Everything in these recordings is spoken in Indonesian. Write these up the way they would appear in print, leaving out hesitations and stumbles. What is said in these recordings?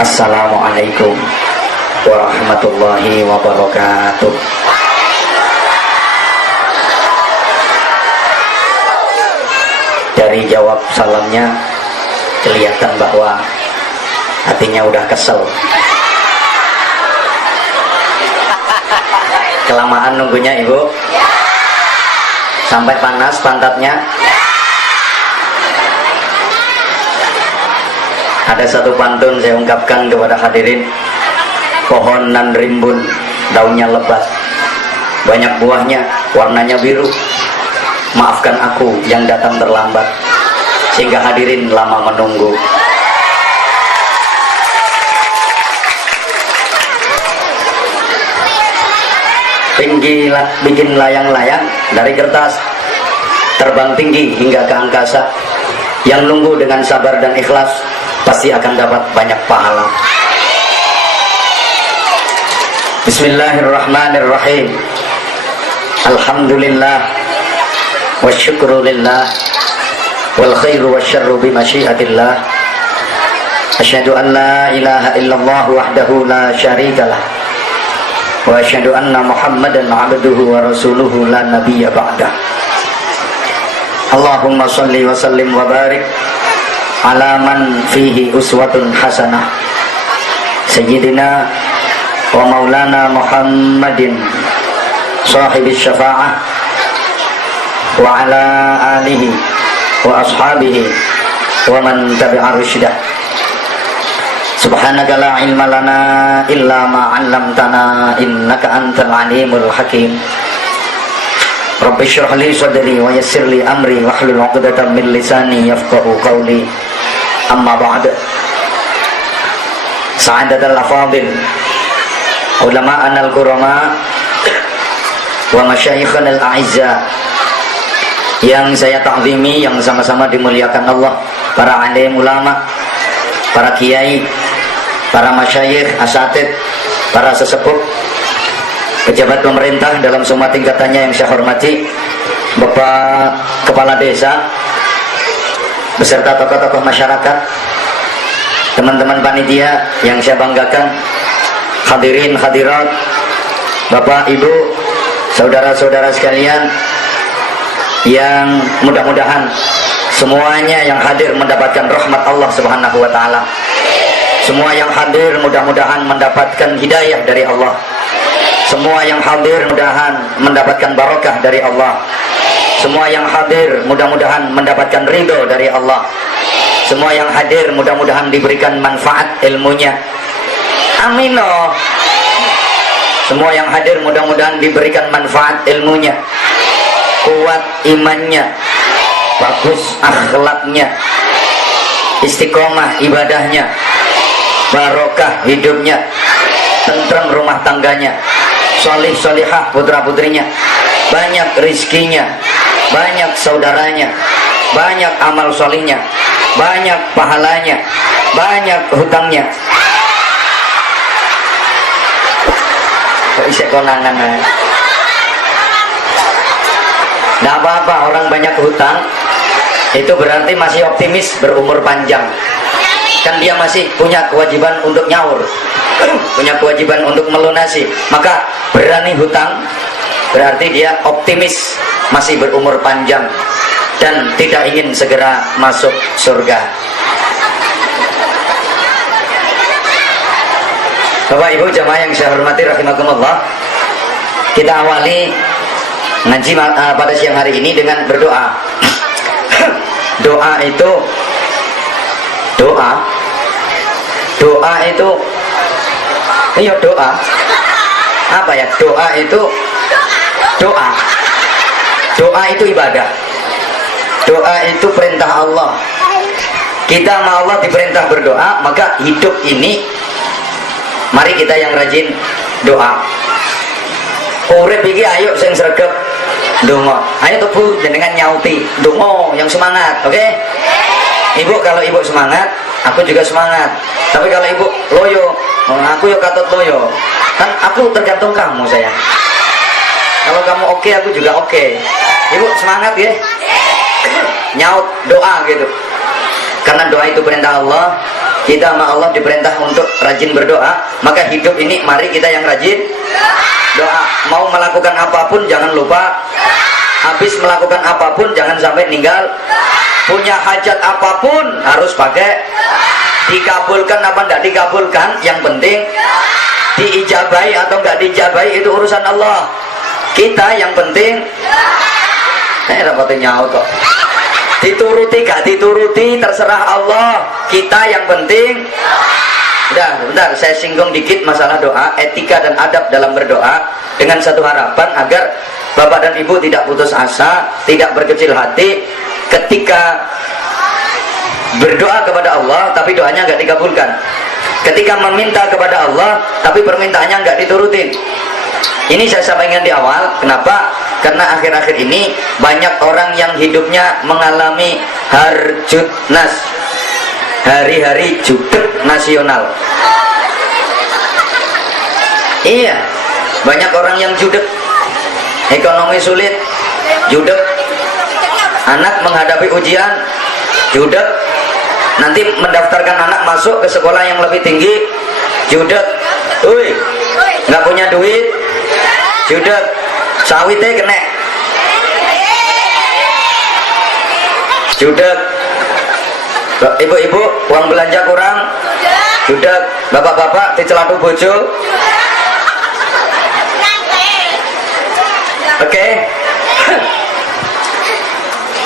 Assalamualaikum warahmatullahi wabarakatuh. Dari jawab salamnya kelihatan bahwa hatinya udah kesel. Kelamaan nunggunya ibu, sampai panas pantatnya. Ada satu pantun saya ungkapkan kepada hadirin. Pohon nan rimbun, daunnya lebat, banyak buahnya, warnanya biru. Maafkan aku yang datang terlambat, sehingga hadirin lama menunggu. Bikin layang-layang dari kertas, terbang tinggi hingga ke angkasa. Yang nunggu dengan sabar dan ikhlas pasti akan dapat banyak pahala. Bismillahirrahmanirrahim. Alhamdulillah wa syukrulillah wal khairu wa syarru bi masyiatillah. Asyhadu an la ilaha illallah wahdahu la syarikalah wa asyhadu anna Muhammadan abduhu wa rasuluhu la nabiyya ba'dah. Allahumma shalli wa sallim wa barik ala man fihi uswatun hasanah sayyidina wa maulana Muhammadin sahibis syafa'ah wa ala alihi wa ashabihi wa man tabi'a rusydah. Subhanaka la ilma lana illa ma 'allamtana innaka antal alimul hakim. Rabbi syrah li sadri wa yassir li amri wahlul 'uqdatam min lisani yafqahu qawli. Amma ba'd. Sa'adatul afadil, ulama'ana al-kurama wa masyayikhana al-a'izza yang saya ta'zimi, yang sama-sama dimuliakan Allah, para alim ulama, para kiai, para masyayikh, asatid, para sesepuh, pejabat pemerintah dalam semua tingkatannya yang saya hormati, Bapak Kepala Desa beserta tokoh-tokoh masyarakat, teman-teman panitia yang saya banggakan, hadirin hadirat, Bapak Ibu, saudara-saudara sekalian, yang mudah-mudahan semuanya yang hadir mendapatkan rahmat Allah Subhanahu wa taala. Semua yang hadir mudah-mudahan mendapatkan hidayah dari Allah. Semua yang hadir mudah-mudahan mendapatkan barakah dari Allah. Semua yang hadir mudah-mudahan mendapatkan ridho dari Allah. Semua yang hadir mudah-mudahan diberikan manfaat ilmunya. Amin. Semua yang hadir mudah-mudahan diberikan manfaat ilmunya, kuat imannya, bagus akhlaknya, istiqomah ibadahnya, barokah hidupnya, tentrem rumah tangganya, solih solihah putra putrinya, banyak rizkinya, banyak saudaranya, banyak amal solihnya, banyak pahalanya, banyak hutangnya. Kok isek konangan ya? Nggak apa-apa, orang banyak hutang itu berarti masih optimis berumur panjang. Kan dia masih punya kewajiban untuk nyaur, punya kewajiban untuk melunasi. Maka berani hutang berarti dia optimis masih berumur panjang dan tidak ingin segera masuk surga. Bapak Ibu jamaah yang saya hormati rahimakumullah, kita awali ngaji pada siang hari ini dengan berdoa. Doa itu iya doa apa ya, doa itu ibadah. Doa itu perintah Allah. Kita sama Allah diperintah berdoa, maka hidup ini mari kita yang rajin doa. Urip iki ayo sing sregep donga. Ayo tubuh jenengan nyauti donga yang semangat, oke? Ibu kalau ibu semangat, aku juga semangat. Tapi kalau ibu loyo, aku ya katut loyo. Kan aku tergantung kamu sayang. Kalau kamu oke, aku juga oke. Ibu semangat ya. Nyaut doa gitu. Karena doa itu perintah Allah. Kita sama Allah diperintah untuk rajin berdoa, maka hidup ini mari kita yang rajin doa. Mau melakukan apapun jangan lupa, habis melakukan apapun jangan sampai ninggal, punya hajat apapun harus pakai, dikabulkan apa enggak dikabulkan, yang penting diijabahi atau enggak diijabahi itu urusan Allah. Kita yang penting rapatnya nyaut kok, dituruti gak dituruti terserah Allah. Kita yang penting. Udah, bentar saya singgung dikit masalah doa, etika dan adab dalam berdoa, dengan satu harapan agar Bapak dan Ibu tidak putus asa, tidak berkecil hati ketika berdoa kepada Allah tapi doanya nggak dikabulkan, ketika meminta kepada Allah tapi permintaannya nggak diturutin. Ini saya sampaikan di awal. Kenapa? Karena akhir-akhir ini banyak orang yang hidupnya mengalami harjutnas, hari-hari judek nasional. Iya, banyak orang yang judek, ekonomi sulit, judek, anak menghadapi ujian, judek, nanti mendaftarkan anak masuk ke sekolah yang lebih tinggi, judek, nggak punya duit, judek, sawitnya kena, judek, ibu-ibu uang belanja kurang, judek, bapak-bapak dicelatu bojo. Oke.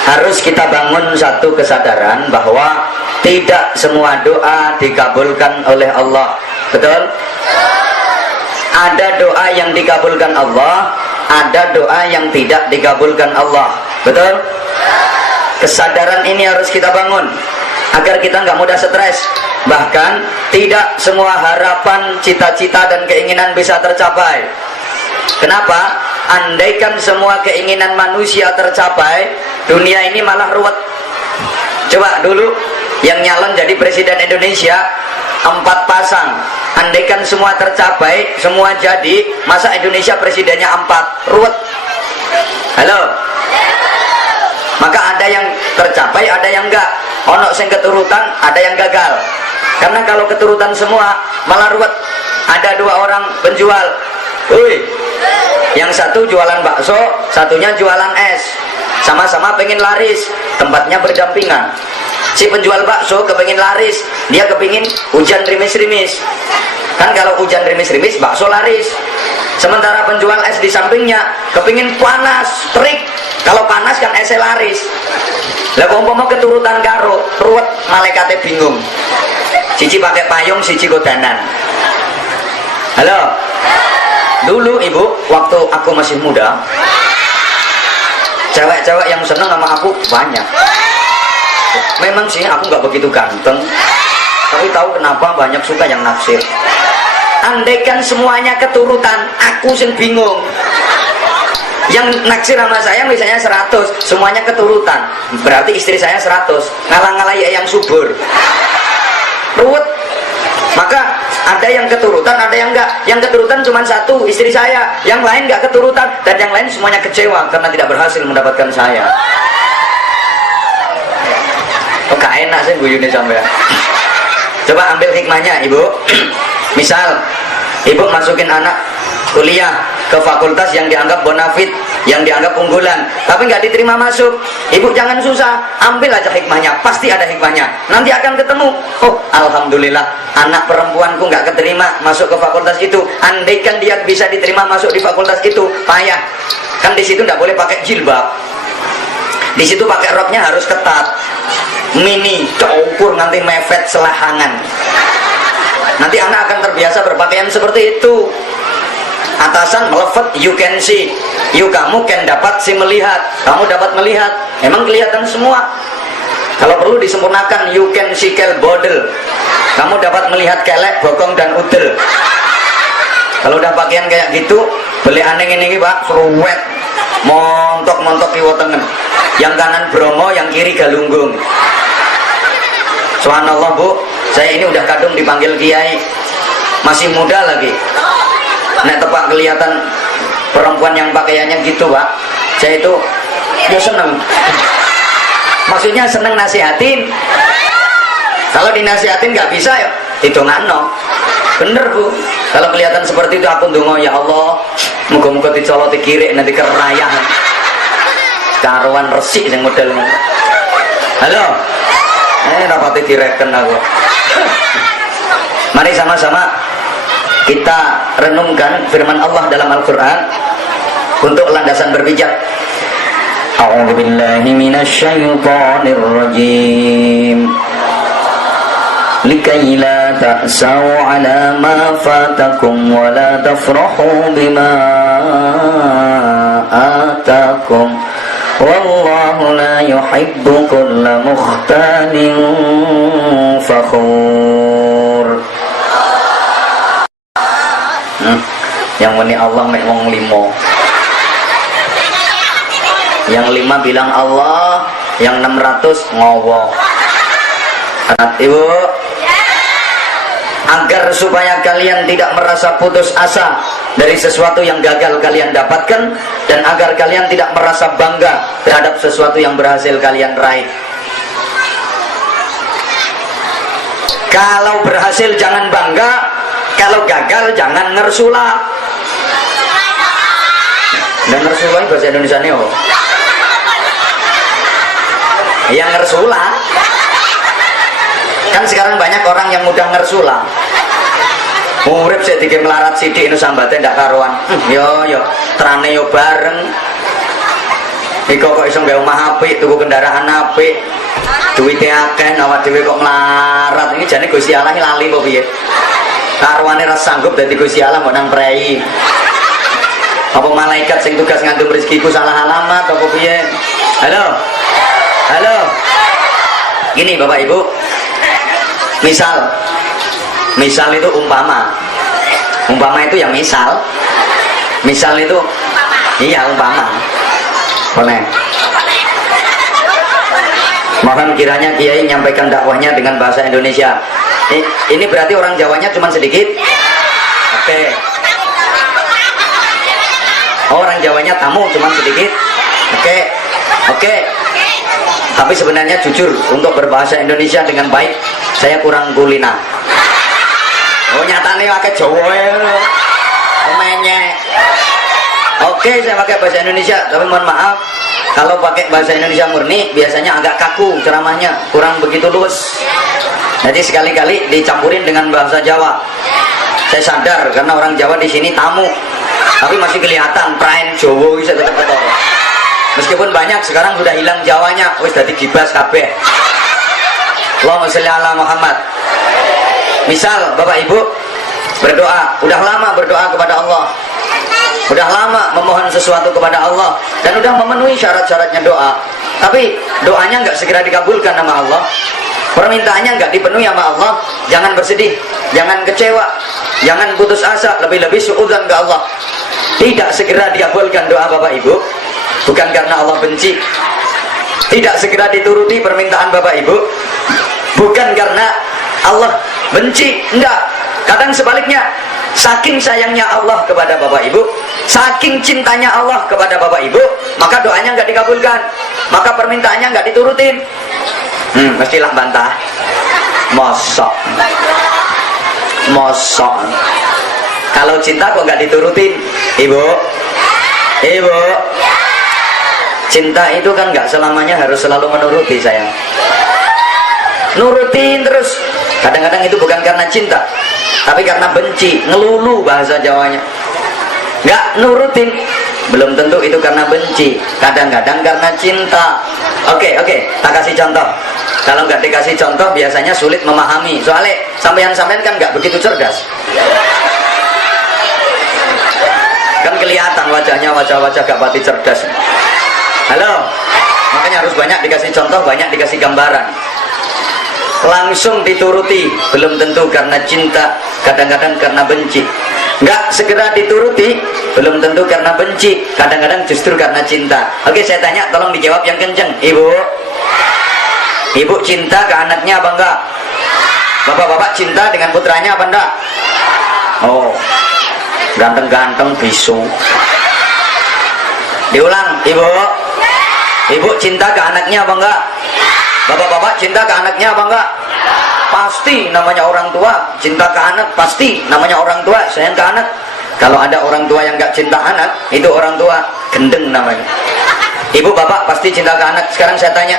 Harus kita bangun satu kesadaran bahwa tidak semua doa dikabulkan oleh Allah. Betul? Ada doa yang dikabulkan Allah, ada doa yang tidak dikabulkan Allah. Betul? Kesadaran ini harus kita bangun agar kita nggak mudah stres. Bahkan tidak semua harapan, cita-cita dan keinginan bisa tercapai. Kenapa? Andaikan semua keinginan manusia tercapai, dunia ini malah ruwet. Coba dulu yang nyalon jadi presiden Indonesia 4 pasang. Andaikan semua tercapai, semua jadi, masa Indonesia presidennya 4? Ruwet. Halo? Maka ada yang tercapai, ada yang enggak. Ono sing keturutan, ada yang gagal. Karena kalau keturutan semua malah ruwet. Ada 2 orang penjual. Yang satu jualan bakso, satunya jualan es. Sama-sama pengen laris, tempatnya berdampingan. Si penjual bakso kepengin laris, dia kepingin hujan rimis-rimis. Kan kalau hujan rimis-rimis, bakso laris. Sementara penjual es di sampingnya kepingin panas, terik. Kalau panas kan esnya laris. Lah umpama keturutan karo, ruwet, malaikatnya bingung. Siji pakai payung, siji kodanan. Halo? Dulu ibu, waktu aku masih muda, cewek-cewek yang seneng sama aku banyak. Memang sih aku nggak begitu ganteng, tapi tahu kenapa banyak suka yang naksir. Andaikan semuanya keturutan, aku sing bingung. Yang naksir sama saya misalnya 100, semuanya keturutan, berarti istri saya 100, ngalah-ngalahi yang subur, ruwet. Maka ada yang keturutan, ada yang enggak. Yang keturutan cuma 1, istri saya. Yang lain enggak keturutan, dan yang lain semuanya kecewa karena tidak berhasil mendapatkan saya. Oh, gak enak sih guyune sampean. Coba ambil hikmahnya, ibu. Misal, ibu masukin anak kuliah ke fakultas yang dianggap bonafit, yang dianggap unggulan, tapi nggak diterima masuk. Ibu jangan susah, ambil aja hikmahnya, pasti ada hikmahnya. Nanti akan ketemu. Oh, alhamdulillah, anak perempuanku nggak keterima masuk ke fakultas itu. Andaikan dia bisa diterima masuk di fakultas itu, payah. Kan di situ nggak boleh pakai jilbab. Di situ pakai roknya harus ketat, mini, keukur nanti mepet selahangan. Nanti anak akan terbiasa berpakaian seperti itu. Atasan melefet, you can see. You kamu can dapat si melihat. Kamu dapat melihat. Emang kelihatan semua. Kalau perlu disempurnakan, you can see kel bodel. Kamu dapat melihat kelek, bokong dan udel. Kalau udah pakaian kayak gitu, beli aneh ini pak, seruwet, montok-montok kiwotengen. Yang kanan Bromo, yang kiri Galunggung. Subhanallah bu, saya ini udah kadung dipanggil kiai, masih muda lagi. Nek tepak kelihatan perempuan yang pakaiannya gitu pak, saya itu ya seneng. Maksudnya seneng nasihatin, Kalau dinasihatin nggak bisa ya didongakno. Bener Bu, kalau kelihatan seperti itu aku ndonga, ya Allah muga-muga dicoloti kirik nanti kerayah karuan resik yang modelnya. Halo, rapati direken aku. Mari sama-sama kita renungkan firman Allah dalam Al-Quran untuk landasan berpijak. A'udzubillahi minasyaitonir rajim. Likai la ta'sau ala ma fatakum wa la tafrahu bima atakum. Wallahu la yuhibbu kulla mukhtalin fakhur. Yang meni Allah mek wong limo. Yang 5 bilang Allah, yang 600 ngowo. Ibu, agar supaya kalian tidak merasa putus asa dari sesuatu yang gagal kalian dapatkan, dan agar kalian tidak merasa bangga terhadap sesuatu yang berhasil kalian raih. Kalau berhasil jangan bangga, kalau gagal jangan ngersula. Dan ngersula itu bahasa Indonesia nih, oh. Yang ngersula. Kan sekarang banyak orang yang mudah ngersula. Urip sik dike melarat sithik nu sambate ndak karuan. Yo terane yo bareng. Iko kok iso gawe omah apik, tuku kendaraan apik. Duwite akeh, awak dhewe kok melarat. Ini jane Gusti Allah lali apa piye? Karuane ra sanggup dadi Gusti Allah mbok nang prei. Apa malaikat sing tugas ngandung rezekiku salah alamat apa piye? Halo. Halo. Gini Bapak Ibu. Misal itu umpama itu ya misal itu iya umpama. Boleh. Mohon kiranya Kiai menyampaikan dakwahnya dengan bahasa Indonesia. Ini berarti orang Jawanya cuma sedikit. Oke. Orang Jawanya tamu cuma sedikit. Oke. Tapi sebenarnya jujur untuk berbahasa Indonesia dengan baik saya kurang kulina. Oh nyatanya pakai Jawa ya. Menyek. Oke, saya pakai bahasa Indonesia, tapi mohon maaf kalau pakai bahasa Indonesia murni biasanya agak kaku ceramahnya, kurang begitu luwes. Jadi sekali-kali dicampurin dengan bahasa Jawa. Saya sadar karena orang Jawa di sini tamu, tapi masih kelihatan praen Jawa bisa tetap kotor. Meskipun banyak sekarang sudah hilang Jawanya, wis dadi gibas kabeh. Allahumma sholli ala Muhammad. Misal Bapak Ibu berdoa, udah lama berdoa kepada Allah, udah lama memohon sesuatu kepada Allah, dan udah memenuhi syarat-syaratnya doa, tapi doanya nggak segera dikabulkan sama Allah, permintaannya nggak dipenuhi sama Allah. Jangan bersedih, jangan kecewa, jangan putus asa, lebih-lebih suudzon ke Allah. Tidak segera dikabulkan doa Bapak Ibu bukan karena Allah benci, tidak segera dituruti permintaan Bapak Ibu bukan karena Allah benci, enggak. Kadang sebaliknya, saking sayangnya Allah kepada Bapak Ibu, saking cintanya Allah kepada Bapak Ibu, maka doanya enggak dikabulkan, maka permintaannya enggak diturutin. Mestilah bantah. Mosok. Kalau cinta kok enggak diturutin, Ibu? Cinta itu kan nggak selamanya harus selalu menuruti sayang. Nurutin terus. Kadang-kadang itu bukan karena cinta, tapi karena benci, ngelulu bahasa Jawanya. Nggak nurutin, belum tentu itu karena benci. Kadang-kadang karena cinta. Oke, tak kasih contoh. Kalau nggak dikasih contoh biasanya sulit memahami. Soalnya sampean-sampean kan nggak begitu cerdas. Kan kelihatan wajahnya wajah-wajah gak pati cerdas. Halo, makanya harus banyak dikasih contoh, banyak dikasih gambaran. Langsung dituruti belum tentu karena cinta, kadang-kadang karena benci. Nggak segera dituruti belum tentu karena benci, kadang-kadang justru karena cinta. Oke, saya tanya, tolong dijawab yang kenceng. Ibu cinta ke anaknya apa enggak? Bapak-bapak cinta dengan putranya apa enggak? Oh, ganteng-ganteng bisu. Diulang, Ibu cinta ke anaknya apa enggak? Bapak-bapak cinta ke anaknya apa enggak? pasti namanya orang tua. Cinta ke anak pasti namanya orang tua, sayang ke anak. Kalau ada orang tua yang gak cinta anak, itu orang tua gendeng namanya. Ibu bapak pasti cinta ke anak. Sekarang saya tanya,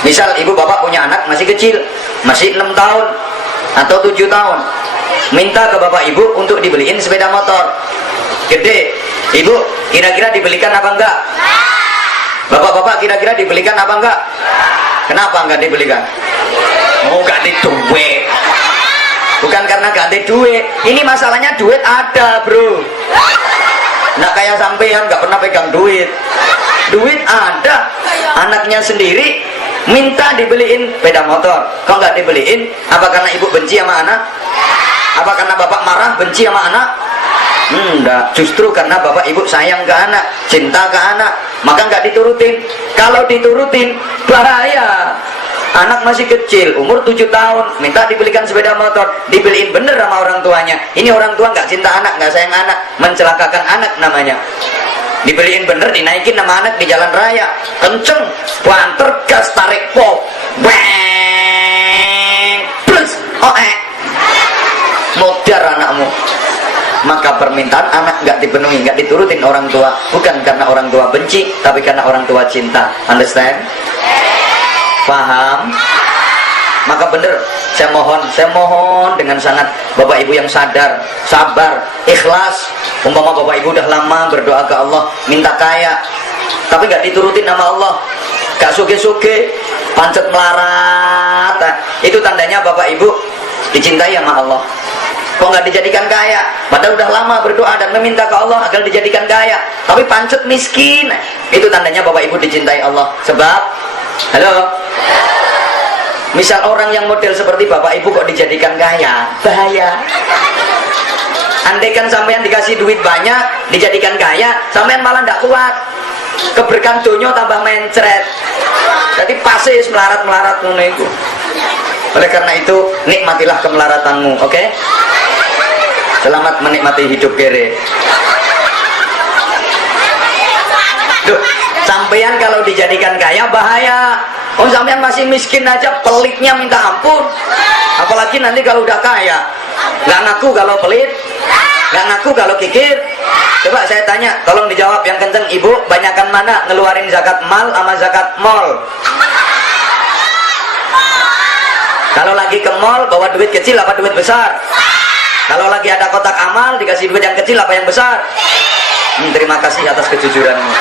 misal ibu bapak punya anak masih kecil, masih 6 tahun atau 7 tahun, minta ke bapak ibu untuk dibeliin sepeda motor gede, ibu kira-kira dibelikan apa enggak? Bapak-bapak kira-kira dibelikan apa enggak? Kenapa enggak dibelikan? Oh, enggak ada duit. Bukan karena enggak ada duit, ini masalahnya duit ada, bro. Nah, kayak sampean enggak pernah pegang duit. Duit ada, anaknya sendiri minta dibeliin sepeda motor, kok enggak dibeliin? Apa karena ibu benci sama anak? Apa karena bapak marah benci sama anak? Enggak, justru karena bapak ibu sayang ke anak, cinta ke anak, maka enggak diturutin. Kalau diturutin bahaya. Anak masih kecil, umur 7 tahun, minta dibelikan sepeda motor, dibeliin bener sama orang tuanya. Ini orang tua nggak cinta anak, nggak sayang anak, mencelakakan anak namanya. Dibeliin bener, dinaikin nama anak di jalan raya, kenceng, banter gas, tarik pop, bang, plus, modar anakmu. Maka permintaan anak nggak dipenuhi, nggak diturutin orang tua, bukan karena orang tua benci, tapi karena orang tua cinta. Understand? Paham? Maka bener, saya mohon dengan sangat bapak ibu yang sadar, sabar, ikhlas. Umpama bapak ibu udah lama berdoa ke Allah minta kaya, tapi nggak diturutin nama Allah, gak suge-suge, pancet melarat, itu tandanya bapak ibu dicintai sama Allah. Kok nggak dijadikan kaya? Padahal udah lama berdoa dan meminta ke Allah agar dijadikan kaya, tapi pancet miskin, itu tandanya bapak ibu dicintai Allah. Sebab, halo, misal orang yang model seperti bapak ibu kok dijadikan kaya, bahaya. Andaikan sampean dikasih duit banyak, dijadikan kaya, sampean malah tidak kuat, keberkahan dunia tambah mencret, jadi pasis melarat-melarat itu. Oleh karena itu nikmatilah kemelaratanmu, oke? Selamat menikmati hidup kere. Duh, sampean kalau dijadikan kaya bahaya. Oh, sampean masih miskin aja pelitnya minta ampun, apalagi nanti kalau udah kaya. Nggak ngaku kalau pelit, nggak ngaku kalau kikir. Coba saya tanya, tolong dijawab yang kenceng, ibu banyakan mana ngeluarin zakat mal sama zakat mall? Kalau lagi ke mall bawa duit kecil apa duit besar? Kalau lagi ada kotak amal dikasih duit yang kecil apa yang besar? Terima kasih atas kejujuranmu.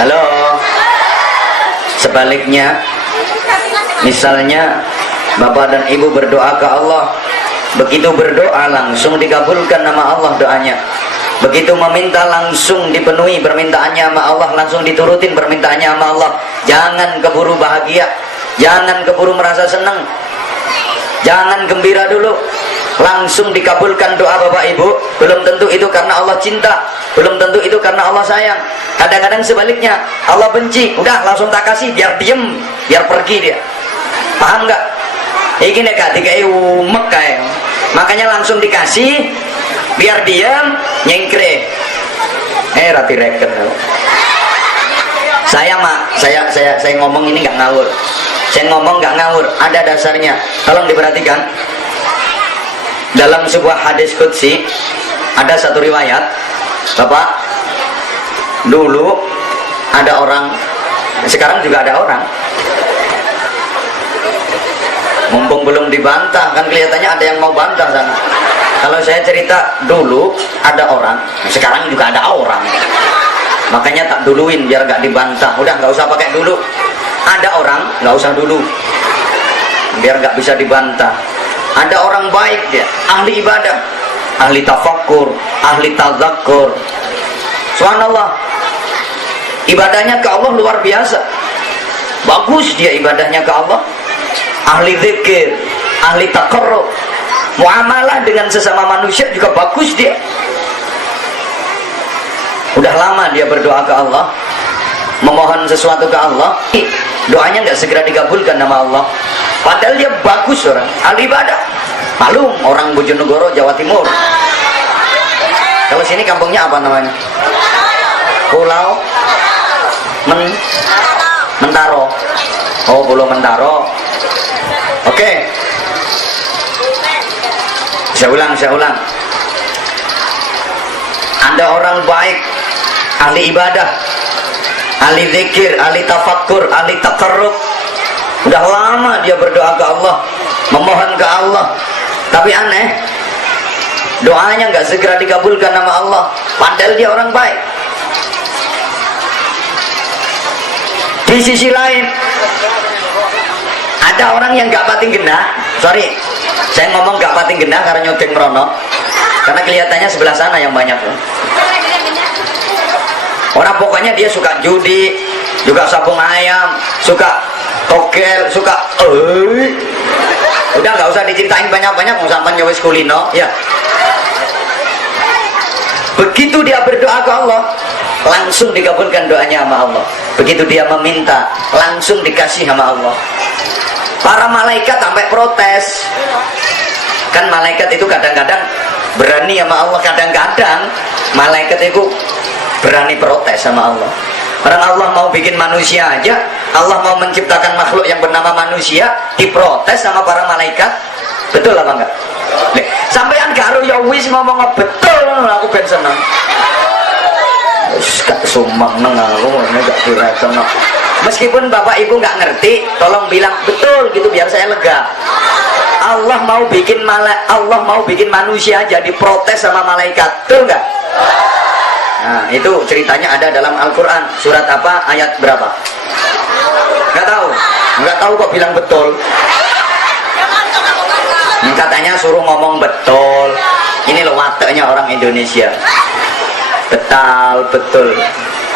Halo. Sebaliknya, misalnya bapak dan ibu berdoa ke Allah, begitu berdoa langsung dikabulkan nama Allah doanya. Begitu meminta langsung dipenuhi permintaannya sama Allah, langsung diturutin permintaannya sama Allah. Jangan keburu bahagia, jangan keburu merasa senang, jangan gembira dulu. Langsung dikabulkan doa bapak ibu, belum tentu itu karena Allah cinta, belum tentu itu karena Allah sayang. Kadang-kadang sebaliknya, Allah benci, udah langsung tak kasih biar diem, biar pergi dia. Paham nggak? Ini nek dikai umek kayak, makanya langsung dikasih biar diam, nyengkre. Rati reken. Saya ngomong ini nggak ngawur. Saya ngomong nggak ngawur, ada dasarnya. Tolong diperhatikan. Dalam sebuah hadis qudsi ada satu riwayat, Bapak, dulu ada orang, sekarang juga ada orang. Mumpung belum dibantah, kan kelihatannya ada yang mau bantah sana. Kalau saya cerita dulu ada orang, sekarang juga ada orang. Makanya tak duluin biar nggak dibantah. Udah nggak usah pakai dulu. Ada orang, nggak usah dulu, biar nggak bisa dibantah. Ada orang baik dia, ahli ibadah, ahli tafakkur, ahli tazakkur. Subhanallah, ibadahnya ke Allah luar biasa, bagus dia ibadahnya ke Allah. Ahli zikir, ahli taqarrub, muamalah dengan sesama manusia juga bagus dia. Udah lama dia berdoa ke Allah, memohon sesuatu ke Allah, doanya nggak segera dikabulkan nama Allah. Padahal dia bagus orang, ahli ibadah. Malum, orang Bojonegoro, Jawa Timur. Kalau sini kampungnya apa namanya? Pulau Mentaro. Oh, Pulau Mentaro. Oke. Saya ulang. Anda orang baik, ahli ibadah, ahli zikir, ahli tafakkur, ahli taqarrub. Udah lama dia berdoa ke Allah, memohon ke Allah. Tapi aneh, doanya nggak segera dikabulkan sama Allah. Padahal dia orang baik. Di sisi lain, ada orang yang nggak pating genah. Sorry, saya ngomong nggak pating genah karena nyodeng merono. Karena kelihatannya sebelah sana yang banyak. Orang pokoknya dia suka judi, juga sabung ayam, suka togel, suka udah nggak usah diceritain banyak-banyak, mau sampai nyawis kulino ya. Begitu dia berdoa ke Allah, langsung dikabulkan doanya sama Allah. Begitu dia meminta, langsung dikasih sama Allah. Para malaikat sampai protes. Kan malaikat itu kadang-kadang berani sama Allah, kadang-kadang malaikat itu berani protes sama Allah. Orang Allah mau bikin manusia aja, Allah mau menciptakan makhluk yang bernama manusia, diprotes sama para malaikat. Betul apa enggak? Sampean karo ya wis ngomong betul, aku ben seneng. Wis gak sumbang nang aku gak direken. Meskipun Bapak Ibu nggak ngerti, tolong bilang betul gitu biar saya lega. Allah mau bikin manusia jadi protes sama malaikat, betul nggak? Nah, itu ceritanya ada dalam Al-Quran. Surat apa? Ayat berapa? Nggak tahu kok bilang betul. Katanya suruh ngomong betul. Ini loh wataknya orang Indonesia. Betul.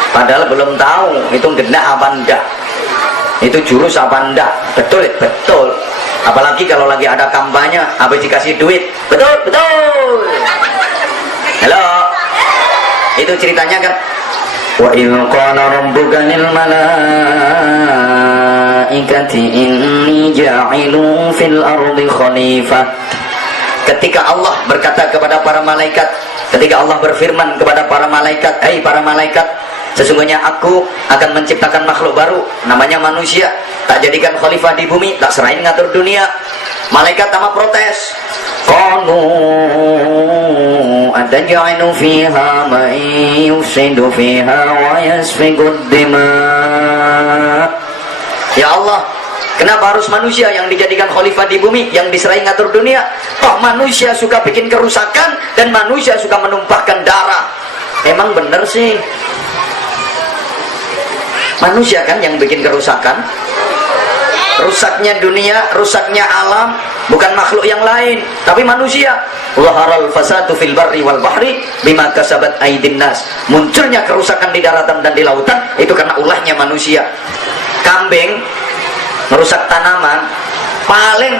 Padahal belum tahu itu gendak apa enggak, itu jurus apa enggak. Betul. Apalagi kalau lagi ada kampanye, habis dikasih duit, betul. Halo, itu ceritanya kan. Wa in qala rabbuka lil malaikati inni ja'ilun fil ardi khalifah. Ketika Allah berkata kepada para malaikat, ketika Allah berfirman kepada para malaikat, "Hai para malaikat, sesungguhnya aku akan menciptakan makhluk baru, namanya manusia, tak jadikan khalifah di bumi, tak serahin ngatur dunia." Malaikat sama protes. Qalu ataj'alu fiha man yufsidu fiha wa yasfikud dima. Ya Allah, kenapa harus manusia yang dijadikan khalifah di bumi, yang diserahi ngatur dunia? Toh manusia suka bikin kerusakan dan manusia suka menumpahkan darah. Emang bener sih? Manusia kan yang bikin kerusakan. Rusaknya dunia, rusaknya alam, bukan makhluk yang lain, tapi manusia. Zaharal fasadu fil barri wal bahri bima kasabat aydin nas. Munculnya kerusakan di daratan dan di lautan itu karena ulahnya manusia. Kambing merusak tanaman, paling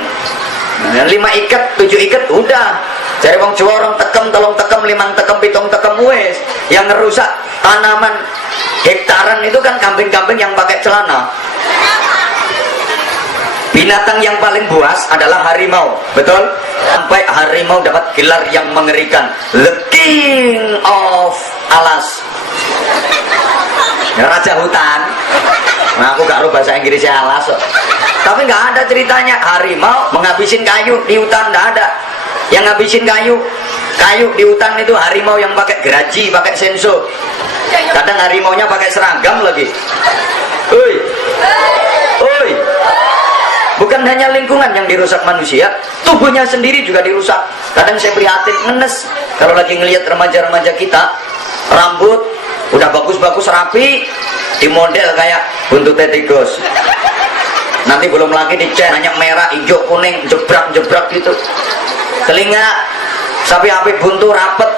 5 ikat, 7 ikat udah. Cari wong Jawa orang tekem, tolong tekem, 5 tekem, 7 tekem wes. Yang ngerusak tanaman hektaran itu kan kambing-kambing yang pakai celana. Binatang yang paling buas adalah harimau, betul? Sampai harimau dapat gelar yang mengerikan, the king of alas, raja hutan. Nah, aku gak tahu bahasa Inggrisnya alas, tapi nggak ada ceritanya harimau menghabisin kayu di hutan, nggak ada. Yang ngabisin kayu di hutan itu harimau yang pakai geraji, pakai senso. Kadang harimaunya pakai seragam lagi. Oi. Bukan hanya lingkungan yang dirusak manusia, tubuhnya sendiri juga dirusak. Kadang saya prihatin, ngenes kalau lagi ngelihat remaja-remaja kita, rambut udah bagus-bagus rapi, di model kayak buntut tikus. Nanti belum lagi dicat, banyak merah, hijau, kuning, jebrak-jebrak gitu. Telinga sapi api buntu rapet,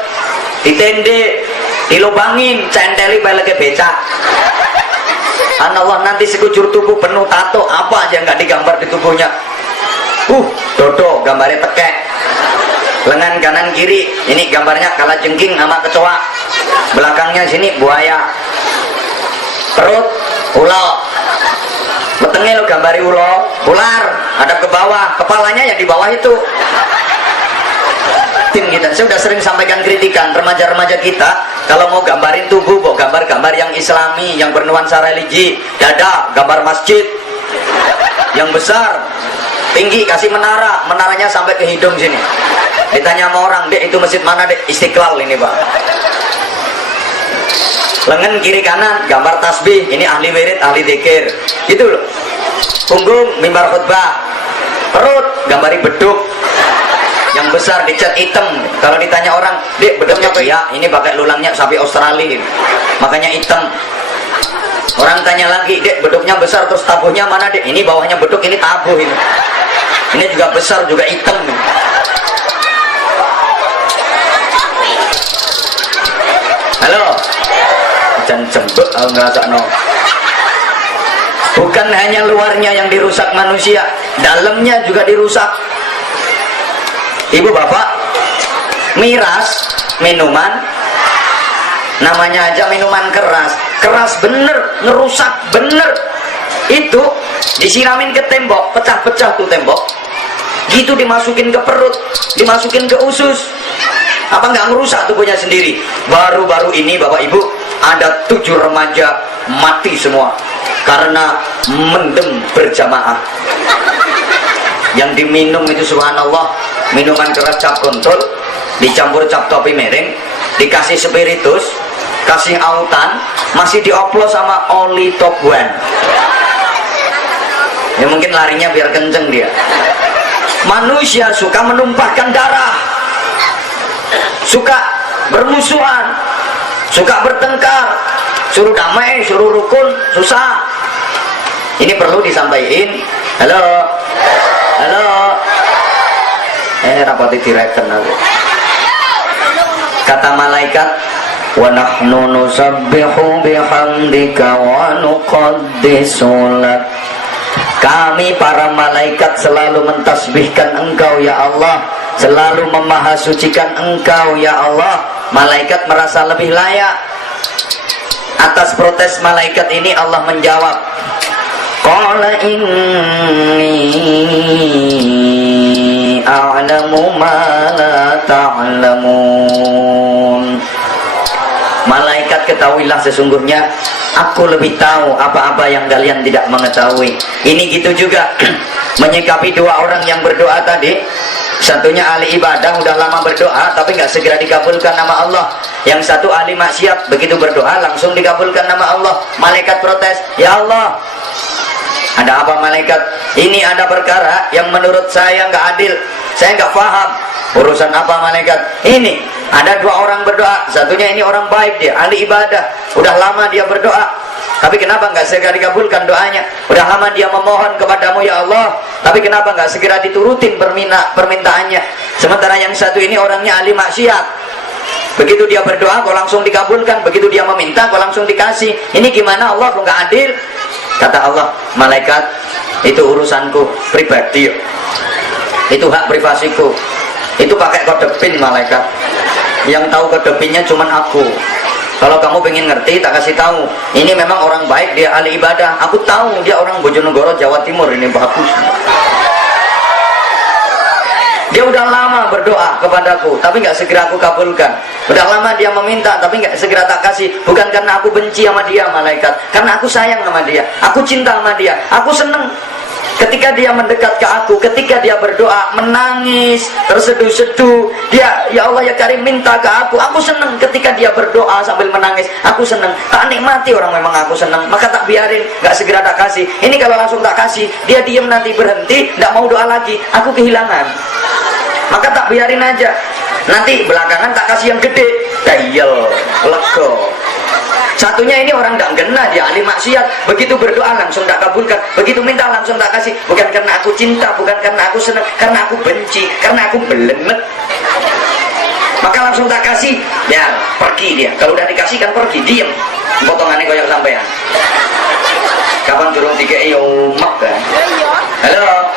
ditende, dilubangin, centeli peleke becak. Allah, nanti sekujur tubuh penuh tato, apa aja nggak digambar di tubuhnya. Dodo gambarnya tekek, lengan kanan kiri ini gambarnya kalajengking sama kecoa, belakangnya sini buaya, perut ular, wetenge lo gambari ular, ada ke bawah, kepalanya ya di bawah itu. rutin kita. Saya sudah sering sampaikan kritikan remaja-remaja kita kalau mau gambarin tubuh, bawa gambar-gambar yang islami, yang bernuansa religi. Dada, gambar masjid yang besar, tinggi, kasih menara, menaranya sampai ke hidung sini. Ditanya sama orang, dek itu masjid mana dek? Istiqlal ini pak. Lengan kiri kanan gambar tasbih, ini ahli wirid, ahli dzikir, gitu loh. Punggung mimbar khutbah, perut gambari beduk yang besar dicat hitam. Kalau ditanya orang, dek beduknya apa? Ya ini pakai lulangnya sapi Australia, makanya hitam. Orang tanya lagi, dek beduknya besar terus tabuhnya mana dek? Ini bawahnya beduk, ini tabuh ini. Ini juga besar juga hitam. Halo. Dan jembek ngerasa no. Bukan hanya luarnya yang dirusak manusia, dalamnya juga dirusak. Ibu bapak, miras minuman, namanya aja minuman keras, keras bener, ngerusak bener. Itu disiramin ke tembok, pecah-pecah tuh tembok, gitu dimasukin ke perut, dimasukin ke usus. Apa nggak ngerusak tubuhnya sendiri? Baru-baru ini bapak ibu ada 7 remaja mati semua karena mendem berjamaah. Yang diminum itu subhanallah minuman keras cap kontol, dicampur cap topi mereng, dikasih spiritus, kasih autan, masih dioplos sama oli top one. Ya mungkin larinya biar kenceng dia. Manusia suka menumpahkan darah, suka bermusuhan, suka bertengkar, suruh damai, suruh rukun, susah. Ini perlu disampaikan. Halo, halo. Rapati direken aku. Kata malaikat, wa nahnu nusabbihu bihamdika wa nuqaddisu lak. Kami para malaikat selalu mentasbihkan Engkau ya Allah, selalu memahasucikan Engkau ya Allah. Malaikat merasa lebih layak. Atas protes malaikat ini Allah menjawab, qala inni a'lamu ma la ta'lamun. Malaikat, ketahuilah sesungguhnya aku lebih tahu apa-apa yang kalian tidak mengetahui. Ini gitu juga menyikapi 2 orang yang berdoa tadi. Satunya ahli ibadah, udah lama berdoa tapi nggak segera dikabulkan nama Allah. Yang satu ahli maksiat, begitu berdoa langsung dikabulkan nama Allah. Malaikat protes, ya Allah, ada apa malaikat? Ini ada perkara yang menurut saya nggak adil, saya nggak paham. Urusan apa malaikat? Ini ada 2 orang berdoa, satunya ini orang baik, dia ahli ibadah, udah lama dia berdoa, tapi kenapa nggak segera dikabulkan doanya? Udah lama dia memohon kepadamu ya Allah, tapi kenapa nggak segera diturutin permintaannya? Sementara yang satu ini orangnya ahli maksiat, begitu dia berdoa kok langsung dikabulkan, begitu dia meminta kok langsung dikasih. Ini gimana Allah, kok nggak adil? Kata Allah, malaikat, itu urusanku pribadi, itu hak privasiku, itu pakai kode pin malaikat. Yang tahu kode pinnya cuman aku. Kalau kamu pengen ngerti, tak kasih tahu. Ini memang orang baik, dia ahli ibadah. Aku tahu dia orang Bojonegoro, Jawa Timur, ini bagus. Dia udah lama berdoa kepadaku, tapi nggak segera aku kabulkan. Udah lama dia meminta, tapi nggak segera tak kasih. Bukan karena aku benci sama dia malaikat, karena aku sayang sama dia, aku cinta sama dia, aku seneng. Ketika dia mendekat ke aku, ketika dia berdoa, menangis, terseduh-seduh, dia, ya Allah ya Karim, minta ke aku senang. Ketika dia berdoa sambil menangis, aku senang. Tak nikmati orang memang aku senang, maka tak biarin, gak segera tak kasih. Ini kalau langsung tak kasih, dia diem nanti berhenti, gak mau doa lagi, aku kehilangan. Maka tak biarin aja. Nanti belakangan tak kasih yang gede, dayel, lego. Satunya ini orang tak gena, dia ahli maksiat, begitu berdoa langsung tak kabulkan, begitu minta langsung tak kasih. Bukan karena aku cinta, bukan karena aku senang, karena aku benci, karena aku belemet. Maka langsung tak kasih, ya pergi dia. Kalau udah dikasih kan pergi, diem. Potongannya koyak sampean. Kapan turun 3 mak kan? Halo.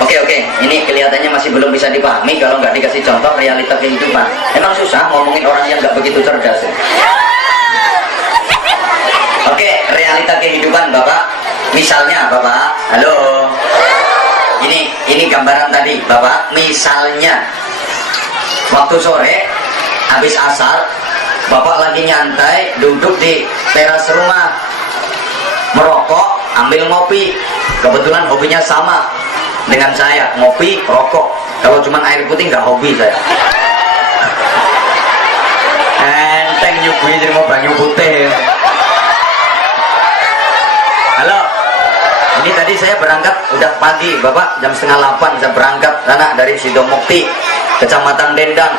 Oke, ini kelihatannya masih belum bisa dipahami kalau nggak dikasih contoh realita kehidupan. Emang susah ngomongin orang yang nggak begitu cerdas. Oke, realita kehidupan Bapak. Misalnya Bapak, halo. Ini gambaran tadi Bapak. Misalnya waktu sore habis asar, bapak lagi nyantai duduk di teras rumah merokok ambil ngopi. Kebetulan hobinya sama dengan saya, ngopi rokok. Kalau cuma air putih nggak hobi saya. Enteng nyuguhi jadi mau banyu putih. Halo, ini tadi saya berangkat udah pagi, bapak jam 7:30 saya berangkat sana dari Sidomukti, Kecamatan Dendang.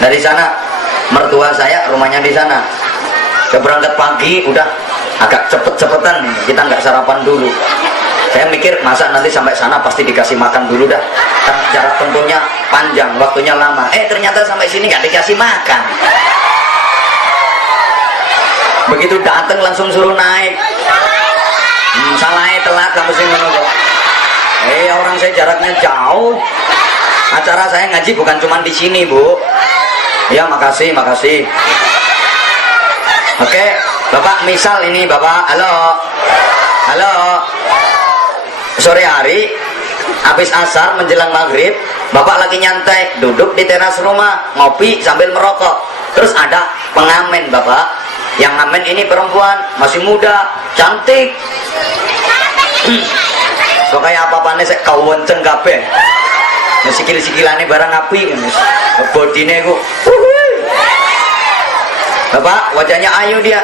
Dari sana mertua saya rumahnya di sana. Saya berangkat pagi udah agak cepet-cepetan, kita nggak sarapan dulu. Saya mikir masa nanti sampai sana pasti dikasih makan dulu dah. Kan jarak tempuhnya panjang, waktunya lama. Ternyata sampai sini nggak dikasih makan. Begitu datang langsung suruh naik. Salahnya telat kamu sih menunggu. Orang saya jaraknya jauh. Acara saya ngaji bukan cuma di sini, Bu. Ya, makasih. Oke, Bapak misal ini Bapak, halo. Sore hari habis asar menjelang maghrib, Bapak lagi nyantai duduk di teras rumah ngopi sambil merokok. Terus ada pengamen Bapak. Yang ngamen ini perempuan, masih muda, cantik. So kayak apa-apane sik kawenceng kabeh. Sikil-sikilane barang api, bodine ku. Bapak wajahnya ayu dia,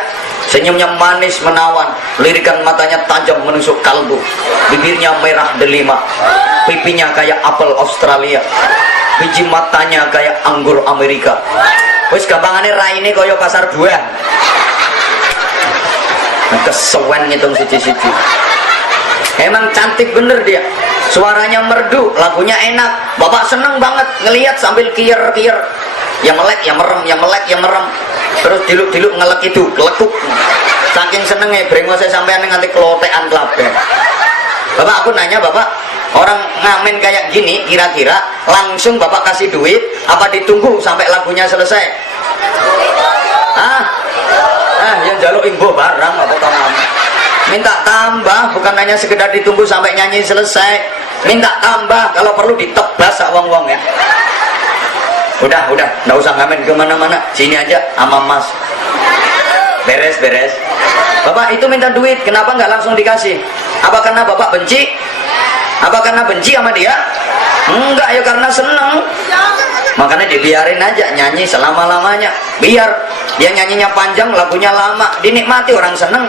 senyumnya manis menawan, lirikan matanya tajam menusuk kalbu, bibirnya merah delima, pipinya kayak apel Australia, biji matanya kayak anggur Amerika. Wis gampangane raine kaya pasar buah. Kesewen ngitung siji-siji. Emang cantik bener dia, suaranya merdu, lagunya enak. Bapak seneng banget ngelihat sambil kier-kier, yang melek, yang merem. Terus diluk-diluk ngelek itu, lekuk. Saking senengnya, brengos saya sampai nganti kelotekan kabeh. Bapak aku nanya, Bapak, orang ngamen kayak gini, kira-kira langsung Bapak kasih duit, apa ditunggu sampai lagunya selesai? Yang jaluk imbuh barang apa tau. Minta tambah, bukan hanya sekedar ditunggu sampai nyanyi selesai. Minta tambah, kalau perlu ditebas sak wong-wong ya. Udah, nggak usah ngamen kemana-mana, sini aja sama Mas. Beres. Bapak itu minta duit, kenapa nggak langsung dikasih? Apa karena Bapak benci? Apa karena benci sama dia? Enggak, ya karena seneng. Makanya dibiarin aja nyanyi selama-lamanya. Biar dia nyanyinya panjang, lagunya lama, dinikmati, orang seneng.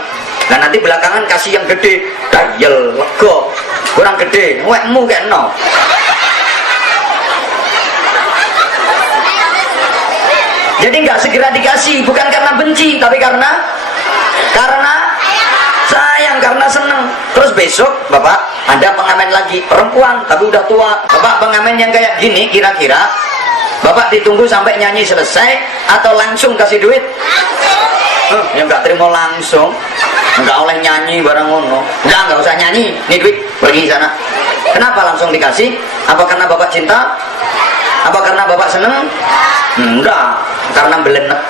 Nah nanti belakangan kasih yang gede, dayel, lego, kurang gede, wekmu kayak no. Jadi nggak segera dikasih, bukan karena benci, tapi karena sayang, karena seneng. Terus besok Bapak ada pengamen lagi, perempuan tapi udah tua. Bapak pengamen yang kayak gini, kira-kira Bapak ditunggu sampai nyanyi selesai atau langsung kasih duit? Ya nggak terima langsung, nggak oleh nyanyi barang ngono. Nggak usah nyanyi, nih duit, pergi sana. Kenapa langsung dikasih? Apa karena Bapak cinta? Apa karena Bapak seneng? Enggak, karena belenek.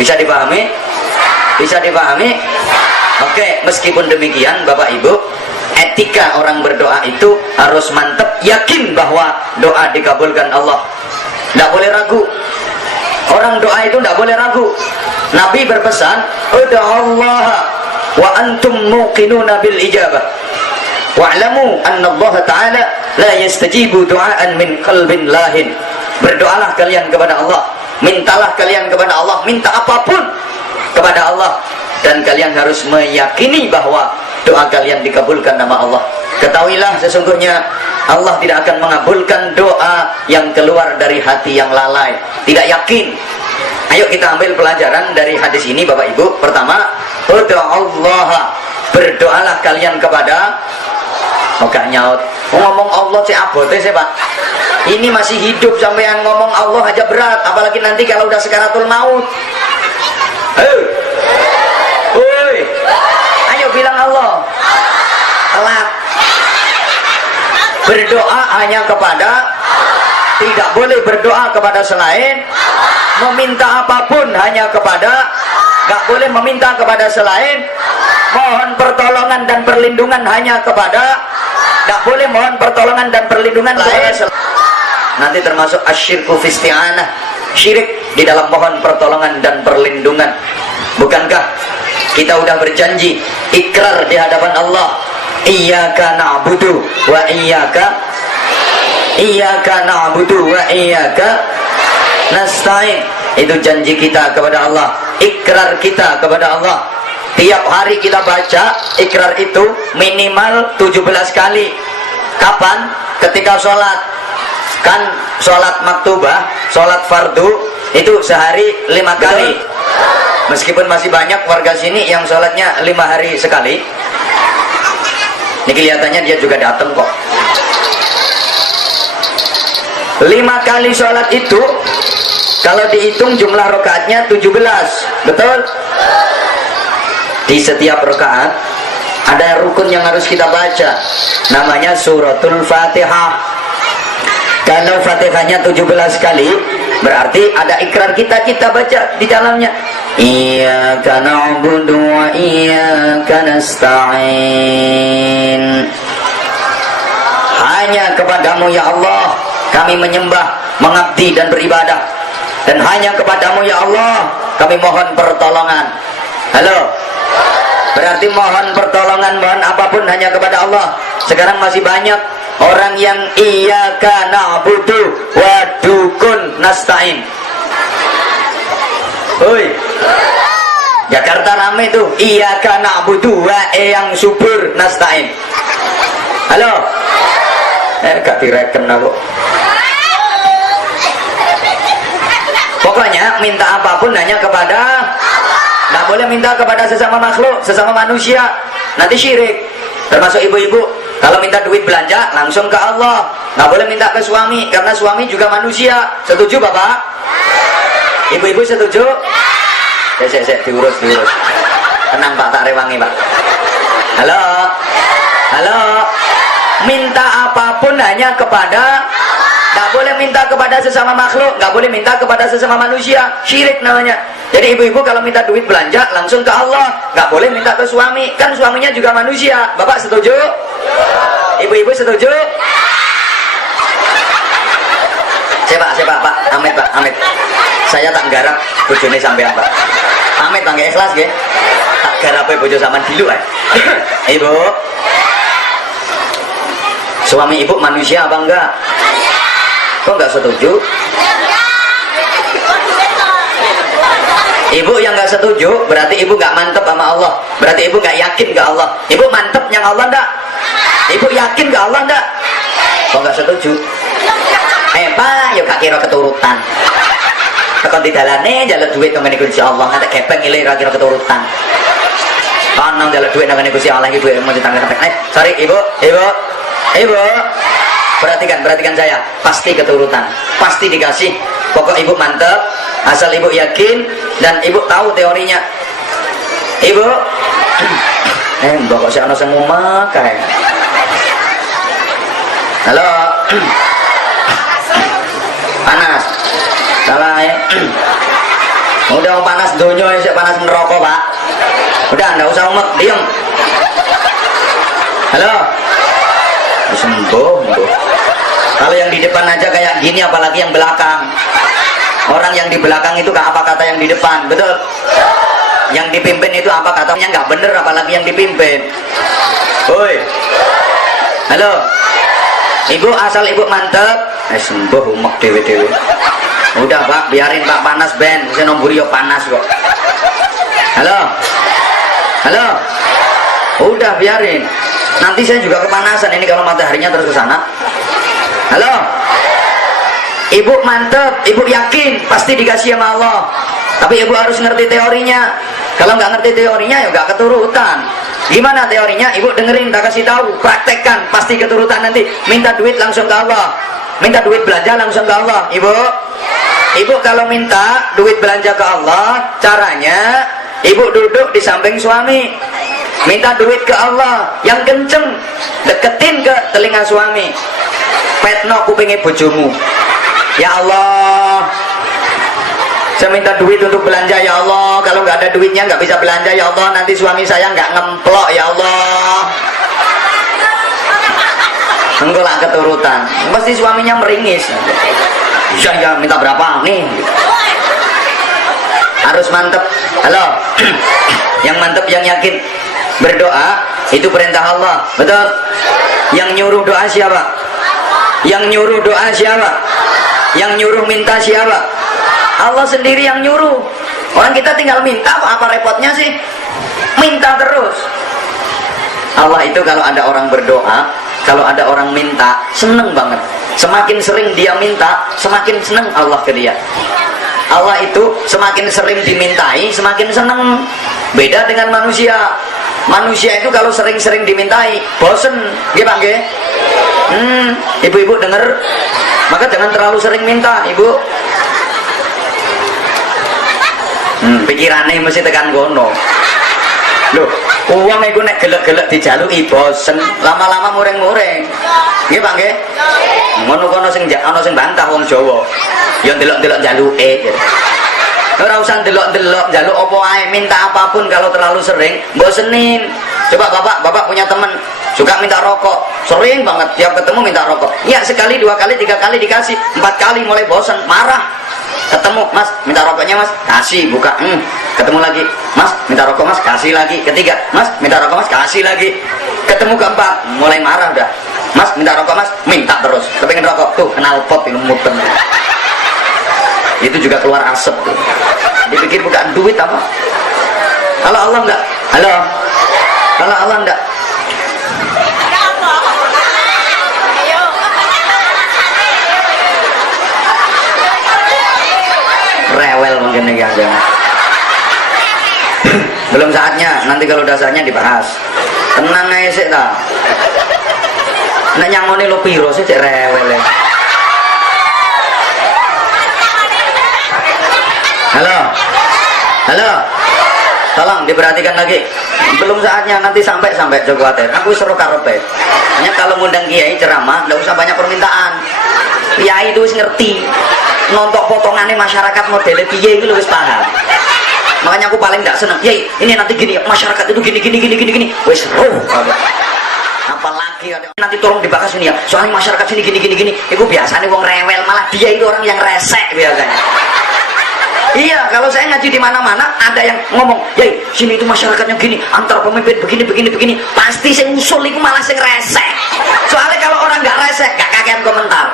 Bisa dipahami? Oke, meskipun demikian Bapak Ibu, etika orang berdoa itu harus mantap, yakin bahwa doa dikabulkan Allah. Tidak boleh ragu. Orang doa itu tidak boleh ragu. Nabi berpesan, "Ud'ullaha wa antum muqinuna bil ijabah. Wa'lamu anna Allah Ta'ala la yastajibu du'aan min qalbin lahin." Berdoalah kalian kepada Allah, mintalah kalian kepada Allah, minta apapun kepada Allah, dan kalian harus meyakini bahwa doa kalian dikabulkan nama Allah. Ketahuilah sesungguhnya Allah tidak akan mengabulkan doa yang keluar dari hati yang lalai, tidak yakin. Ayo kita ambil pelajaran dari hadis ini Bapak Ibu. Pertama, ud'ullaha, berdoalah kalian kepada nyaut. Ngomong Allah cek abote sih Pak. Ini masih hidup sampean ngomong Allah aja berat, apalagi nanti kalau udah sekaratul maut. Ayo bilang Allah. Telat. Berdoa hanya kepada, tidak boleh berdoa kepada selain, meminta apapun hanya kepada, gak boleh meminta kepada selain, mohon pertolongan dan perlindungan hanya kepada, gak boleh mohon pertolongan dan perlindungan lain. nanti termasuk asyirku fi isti'anah, syirik di dalam mohon pertolongan dan perlindungan. Bukankah kita udah berjanji ikrar di hadapan Allah, iyyaka na'budu wa iyyaka nasta'in. Itu janji kita kepada Allah, ikrar kita kepada Allah. Tiap hari kita baca ikrar itu minimal 17 kali. Kapan? Ketika sholat. Kan sholat maktubah, sholat fardu itu sehari 5 kali. Meskipun masih banyak warga sini yang sholatnya 5 hari sekali. Ini kelihatannya dia juga datang kok. 5 kali sholat itu kalau dihitung jumlah rakaatnya 17, betul? Di setiap rakaat ada rukun yang harus kita baca, namanya suratul Fatihah. Kalau Fatihahnya 17 kali, berarti ada ikrar kita baca di dalamnya. Iyyaka na'budu wa iyyaka nasta'in. Hanya kepadamu ya Allah kami menyembah, mengabdi dan beribadah. Dan hanya kepadamu ya Allah kami mohon pertolongan. Halo? Berarti mohon pertolongan, mohon apapun hanya kepada Allah. Sekarang masih banyak orang yang iyyaka na'budu wa dukun nasta'in. Oi, Jakarta rame tuh, iyyaka na'budu wa yang subur nasta'in. Halo? Gak direken aku. Pokoknya minta apapun hanya kepada, nggak boleh minta kepada sesama makhluk, sesama manusia, nanti syirik. Termasuk ibu-ibu, kalau minta duit belanja langsung ke Allah, nggak boleh minta ke suami, karena suami juga manusia. Setuju Bapak? Ibu-ibu setuju? Diurus. Tenang Pak, tak rewangi Pak. Halo. Minta apapun hanya kepada, nggak boleh minta kepada sesama makhluk, nggak boleh minta kepada sesama manusia, syirik namanya. Jadi ibu-ibu kalau minta duit belanja langsung ke Allah, nggak boleh minta ke suami, kan suaminya juga manusia. Bapak setuju? Ibu-ibu setuju? Siapa Pak? Amit. Saya tak garap bojone sampean Pak. Amit Bang, ikhlas nggih. Tak garape bojo sampean dulu ae. Ibu. Suami ibu manusia apa enggak? Kok enggak setuju? Ibu yang enggak setuju berarti ibu enggak mantep sama Allah. Berarti ibu enggak yakin ke Allah. Ibu mantep yang Allah enggak? Ibu yakin ke Allah enggak? Kok enggak setuju? Pak, yuk gak kira keturutan. Tekan di dalane njaluk duit nang ngene Gusti Allah, ngantek gepeng ile ra kira keturutan. Ana njaluk duit nang ngene Gusti Allah iki duit mau ditangkap. Sorry Ibu. Perhatikan saya, pasti keturutan, pasti dikasih. Pokok ibu mantep, asal ibu yakin dan ibu tahu teorinya. Ibu, mbak kok si ana sing ngomong kae. Halo, panas, salah ya. Udah panas donya, sik panas neraka Pak. Udah, nggak usah umek, diem. Halo. Sembuh. Kalau yang di depan aja kayak gini, apalagi yang belakang. Orang yang di belakang itu gak apa kata yang di depan, betul? Yang dipimpin itu apa katanya nggak bener, apalagi yang dipimpin. Woi, halo, ibu asal ibu mantep, sembuh umek dewe. Udah Pak, biarin Pak panas ben, saya nombor yo panas kok. Halo, udah biarin. Nanti saya juga kepanasan ini kalau mataharinya terus ke sana. Halo, ibu mantep, ibu yakin pasti dikasih sama Allah. Tapi ibu harus ngerti teorinya. Kalau nggak ngerti teorinya ya nggak keturutan. Gimana teorinya? Ibu dengerin, tak kasih tahu, praktekkan, pasti keturutan nanti. Minta duit langsung ke Allah, minta duit belanja langsung ke Allah. Ibu kalau minta duit belanja ke Allah, caranya ibu duduk di samping suami. Minta duit ke Allah yang kenceng, deketin ke telinga suami, petno kupinge bojomu. Ya Allah, saya minta duit untuk belanja ya Allah. Kalau nggak ada duitnya nggak bisa belanja ya Allah. Nanti suami saya nggak ngemplok ya Allah. enggak lah keturutan, pasti suaminya meringis. Ya minta berapa nih? Harus mantep. Halo, yang mantep, yang yakin. Berdoa itu perintah Allah, betul? Yang nyuruh doa siapa? Yang nyuruh doa siapa? Yang nyuruh minta siapa? Allah sendiri yang nyuruh. Orang kita tinggal minta, apa repotnya sih? Minta terus. Allah itu kalau ada orang berdoa, kalau ada orang minta, seneng banget. Semakin sering dia minta, semakin seneng Allah ke dia. Allah itu semakin sering dimintai, semakin seneng. Beda dengan manusia. Manusia itu kalau sering-sering dimintai, bosen. Gimana nggih? Ibu-ibu dengar, maka jangan terlalu sering minta, ibu. Pikirannya mesti tekan kono. Loh, uang itu nek gelek-gelek dijaluki bosen, lama-lama mureng-mureng. Nggih, Pak nggih? Ngono kono sing ana sing bantah wong Jawa. Ya ndelok-ndelok jaluke. Ora usah ndelok-ndelok jaluk apa ae, minta apapun kalau terlalu sering bosenin. Coba bapak punya teman suka minta rokok, sering banget tiap ketemu minta rokok. Ya sekali, 2 kali, 3 kali dikasih, 4 kali mulai bosan, marah. Ketemu, Mas minta rokoknya Mas, kasih, buka. Ketemu lagi, Mas minta rokok Mas, kasih lagi. Ketiga, Mas minta rokok Mas, kasih lagi. Ketemu keempat, mulai marah udah. Mas minta rokok Mas, minta terus. Kepengen rokok, tuh knalpot ini muter. Itu juga keluar asap tuh. Dipikir bukan duit apa? Kalau Allah enggak? Halo? Kalau Allah enggak? Rewel mungkin nih yang belum saatnya, nanti kalau udah saatnya dibahas. Tenang aja sih ta. Nek nyangone lo piro sih cek rewel ya. Halo, tolong diperhatikan lagi. Belum saatnya, nanti sampai Joko Khawatir. Aku seru karepe. Hanya kalau ngundang kiai ceramah, nggak usah banyak permintaan. Kiai itu wis ngerti. Nonton potongannya masyarakat model piye itu wis paham. Makanya aku paling nggak seneng. Kiai, ini nanti gini, masyarakat itu gini. Wis seru. Apalagi ada nanti tolong dibahas ini ya. Soalnya masyarakat sini gini. Itu biasanya wong rewel, malah dia itu orang yang resek biasanya. Iya, kalau saya ngaji di mana-mana ada yang ngomong, "Yai, sini itu masyarakatnya gini, antar pemimpin begini." Pasti saya usul itu malah saya resek. Soalnya kalau orang nggak resek, nggak kakean komentar.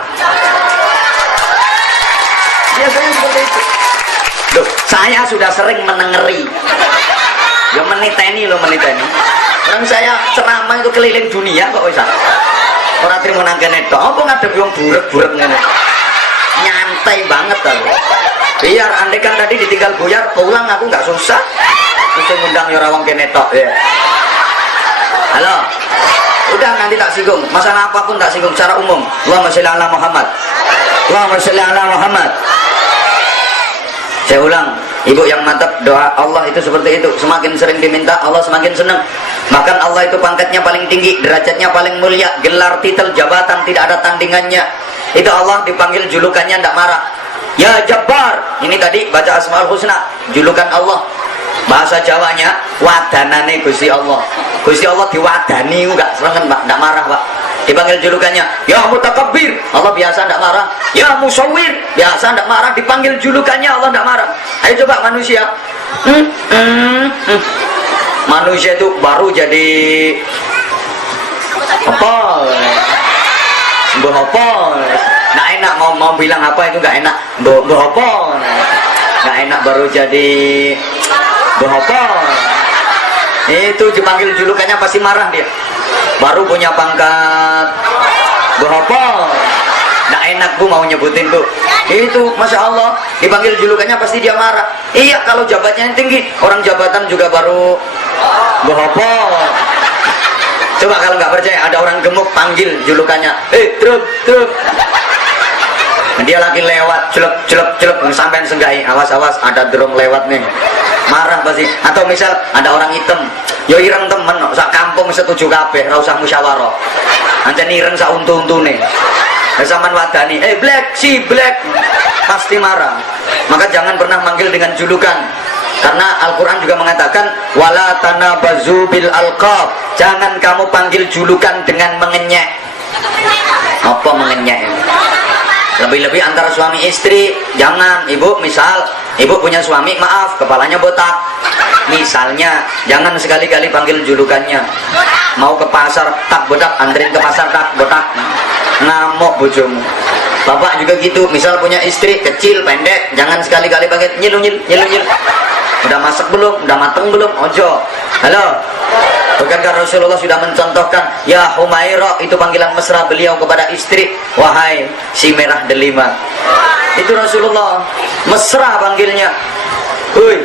Biasanya seperti itu. Loh, saya sudah sering menengeri. Ya meniteni. Orang saya ceramah itu keliling dunia kok bisa. Orang terima nangkene tok, apa ngadep wong burek-burek ngene. Nyantai banget tau. Biar andai kan tadi ditinggal buyar pulang aku nggak susah. Mesti ngundang ya rawang kene tok ya. Halo. Udah nanti tak singgung. Masalah apapun tak singgung secara umum. Allahumma sholli ala Muhammad. Allahumma sholli ala Muhammad. Saya ulang, ibu yang mantap, doa Allah itu seperti itu. Semakin sering diminta, Allah semakin senang. Bahkan Allah itu pangkatnya paling tinggi, derajatnya paling mulia, gelar titel jabatan tidak ada tandingannya. Itu Allah dipanggil julukannya tidak marah. Ya Jabbar, ini tadi baca Asmaul Husna, julukan Allah. Bahasa Jawanya wadanane Gusti Allah. Gusti Allah diwadani enggak serangan Pak, enggak marah Pak. Dipanggil julukannya Ya Mutakabbir, Allah biasa enggak marah. Ya Musawwir, biasa enggak marah. Dipanggil julukannya Allah enggak marah. Ayo coba manusia. Manusia itu baru jadi apa? Apa? Nggak enak mau bilang apa itu nggak enak. Apa? Nggak enak baru jadi apa? Itu dipanggil julukannya pasti marah dia. Baru punya pangkat apa? Nggak enak bu mau nyebutin bu. Itu masya Allah dipanggil julukannya pasti dia marah. Iya kalau jabatannya tinggi, orang jabatan juga baru apa? Coba kalau nggak percaya ada orang gemuk panggil julukannya, truk. Dia lagi lewat, celep, sampai senggai, awas ada drum lewat nih, marah pasti. Atau misal ada orang hitam, yo ireng temen, sak kampung setuju kabeh, ra usah musyawarah. Ancen ireng sak untu-untune. Zaman wadani, black, pasti marah. Maka jangan pernah manggil dengan julukan. Karena Al-Quran juga mengatakan wala tanabazu bil alqab, jangan kamu panggil julukan dengan mengenyek. Apa mengenyek ini? Lebih-lebih antara suami istri, jangan. Ibu, misal ibu punya suami, maaf, kepalanya botak, misalnya, jangan sekali-kali panggil julukannya. Mau ke pasar, tak botak, anterin ke pasar, tak botak, ngamuk bojomu. Bapak juga gitu, misal punya istri kecil, pendek, jangan sekali-kali panggil nyil-nyil, nyil-nyil. Udah masak belum? Udah mateng belum? Ojo. Halo. Bukankah Rasulullah sudah mencontohkan, ya Humairah, itu panggilan mesra beliau kepada istri, wahai si merah delima. Itu Rasulullah mesra panggilnya. Hui,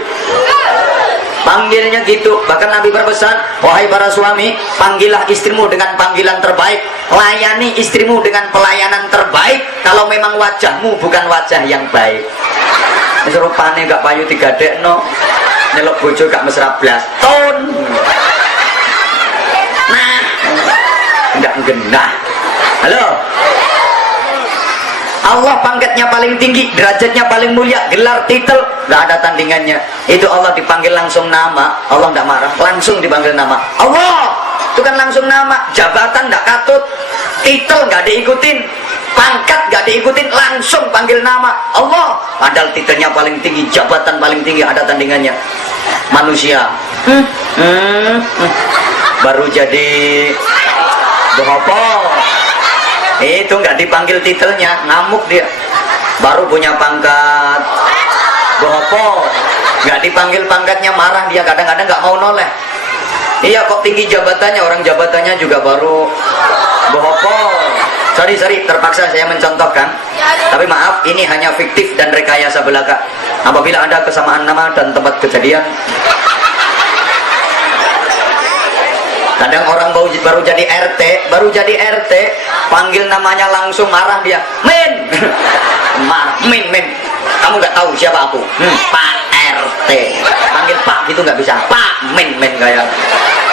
panggilnya gitu. Bahkan Nabi berpesan, wahai para suami, panggillah istrimu dengan panggilan terbaik, layani istrimu dengan pelayanan terbaik, kalau memang wajahmu bukan wajah yang baik. Serupane gak payu 3 dekno, nyelok bojo gak mesra blas ton. Nah, enggak genah. Halo. Allah pangkatnya paling tinggi, derajatnya paling mulia, gelar titel nggak ada tandingannya. Itu Allah dipanggil langsung nama, Allah nggak marah, langsung dipanggil nama. Allah itu kan langsung nama, jabatan nggak katut, titel nggak diikutin, pangkat nggak diikutin, langsung panggil nama Allah. Padahal titelnya paling tinggi, jabatan paling tinggi, ada tandingannya. Manusia baru jadi bohopo, itu nggak dipanggil titelnya, ngamuk dia. Baru punya pangkat bohopo, nggak dipanggil pangkatnya, marah dia, kadang-kadang nggak mau noleh. Iya kok tinggi jabatannya, orang jabatannya juga baru bohopo. Sorry, terpaksa saya mencontohkan, tapi maaf, ini hanya fiktif dan rekayasa belaka. Apabila ada kesamaan nama dan tempat kejadian, kadang orang baru jadi RT, panggil namanya langsung marah dia, men, marah, men, kamu nggak tahu siapa aku, Pak RT, panggil Pak gitu nggak bisa, Pak, men kayak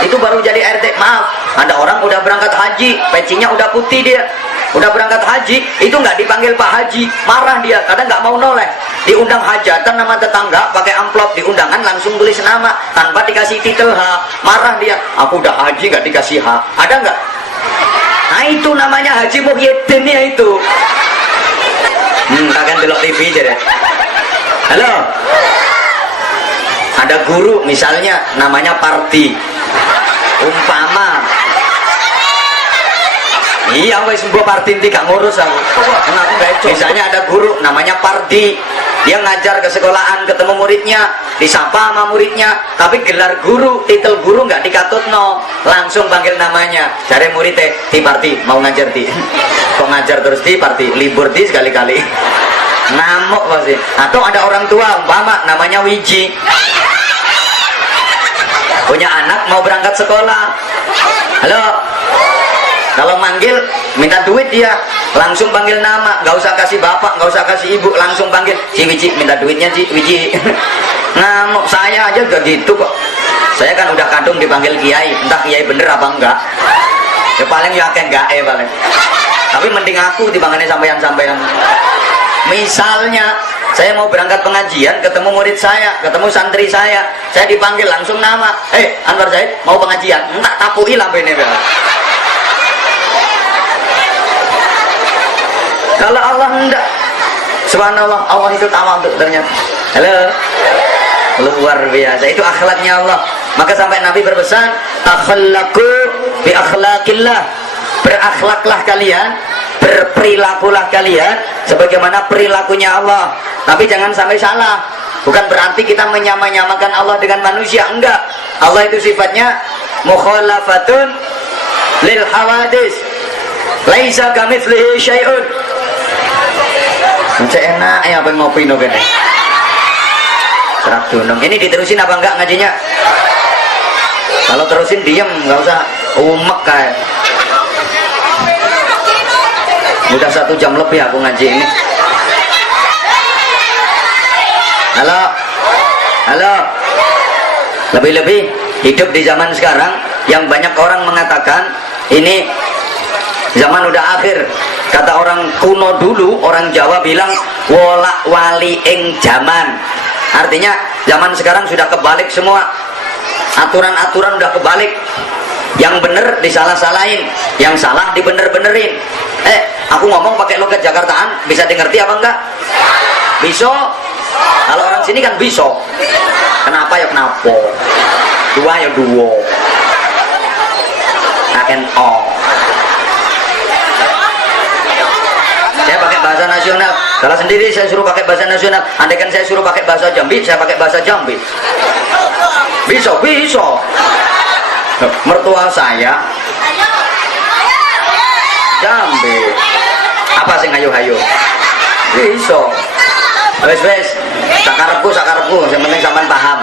itu baru jadi RT. Maaf, ada orang udah berangkat haji, pecinya udah putih dia, udah berangkat haji, itu nggak dipanggil Pak Haji, marah dia, kadang nggak mau noleh. Diundang hajatan nama tetangga, pakai amplop di undangan langsung tulis nama tanpa dikasih titel H, marah dia, aku udah haji nggak dikasih H, ada nggak? Nah itu namanya Haji Muhyiddin ya itu. Takkan delok TV aja deh. Halo, ada guru misalnya namanya Pardi, umpama iya wes gua Pardi gak ngurus aku. Misalnya ada guru namanya Pardi, dia ngajar ke sekolahan, ketemu muridnya, disapa sama muridnya, tapi gelar guru, titel guru nggak dikatut, no, langsung panggil namanya. Cari muridnya, Ti Pardi mau ngajar Ti, kok ngajar terus Ti Pardi, libur Ti sekali-kali, ngamuk pasti. Atau ada orang tua umpama namanya Wiji, punya anak mau berangkat sekolah, halo, kalau manggil minta duit dia langsung panggil nama, nggak usah kasih bapak, nggak usah kasih ibu, langsung panggil si Wiji, minta duitnya Ci Wiji. Ngamuk. Saya aja gak gitu kok, saya kan udah kadung dipanggil kiai, entah kiai bener apa enggak ya, paling ya kayak enggak paling, tapi mending aku dipanggilnya sampean. Misalnya saya mau berangkat pengajian, ketemu murid saya, ketemu santri saya dipanggil langsung nama, Anwar Zaid mau pengajian, tak tapui lampu ini. Kalau Allah enggak, subhanallah, Allah itu tawadhu ternyata. Halo, luar biasa, itu akhlaknya Allah. Maka sampai Nabi berpesan, akhlaqu bi akhlaqillah, berakhlaklah kalian, berperilakulah kalian sebagaimana perilakunya Allah. Tapi jangan sampai salah, bukan berarti kita menyamakan Allah dengan manusia, enggak. Allah itu sifatnya mukhalafatun lil hawadis, laisa kamitslihi syai'un. Macam enak ya apa ngopi no gini. Serak dunung. Ini diterusin apa enggak ngajinya? Kalau terusin diem, nggak usah umek kayak. Udah 1 jam lebih aku ngaji ini. Halo. Lebih-lebih hidup di zaman sekarang yang banyak orang mengatakan ini zaman udah akhir. Kata orang kuno dulu, orang Jawa bilang wolak wali ing zaman. Artinya zaman sekarang sudah kebalik semua, aturan-aturan udah kebalik, yang bener disalah-salahin, yang salah dibener-benerin. Aku ngomong pakai logat Jakartaan, bisa dimengerti apa enggak? Bisa. Kalau orang sini kan bisa. Kenapa ya kenapa? Dua ya dua. Akan oh. Saya pakai bahasa nasional. Kalau sendiri saya suruh pakai bahasa nasional. Andaikan saya suruh pakai bahasa Jambi, saya pakai bahasa Jambi. Bisa, bisa. Mertua saya Jambi. Apa sing hayu-hayu? Bisa. Wes, sakarepku, yang penting sampean paham.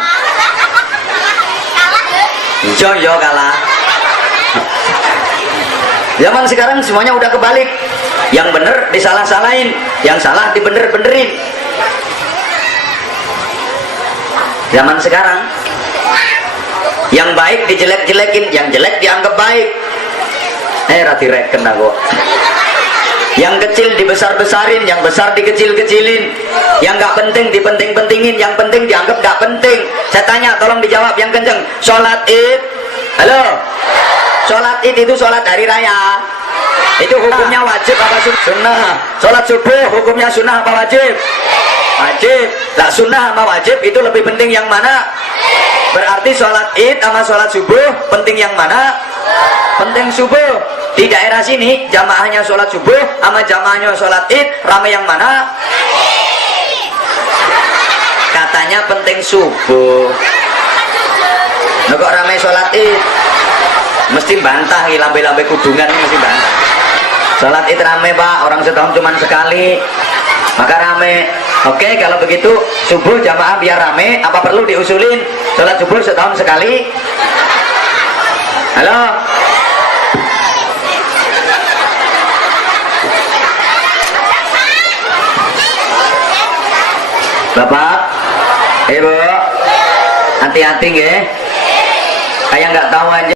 Yo kalah. Zaman sekarang semuanya udah kebalik. Yang bener disalah-salahin, yang salah dibener-benerin. Zaman sekarang yang baik dijelek-jelekin, yang jelek dianggap baik. Rati reken aku. Yang kecil dibesar-besarin, yang besar dikecil-kecilin, yang nggak penting dipenting-pentingin, yang penting dianggap nggak penting. Saya tanya, tolong dijawab yang kenceng. Sholat id, halo, sholat id itu sholat hari raya, itu hukumnya wajib apa sunnah? Sholat subuh hukumnya sunnah apa wajib? Wajib. Lah sunnah sama wajib itu lebih penting yang mana? Berarti sholat id sama sholat subuh penting yang mana? Penting subuh. Di daerah sini jamaahnya sholat subuh sama jamaahnya sholat id, ramai yang mana? Katanya penting subuh. Nah, kok ramai sholat id? Mesti bantah, lambe-lambe kudungan mesti bantah. Sholat id ramai pak, orang setahun cuma sekali, maka ramai. Oke, kalau begitu subuh jamaah biar ramai, apa perlu diusulin sholat subuh setahun sekali? Halo? Bapak, Ibu, hati-hati ya. Kayak nggak tahu aja.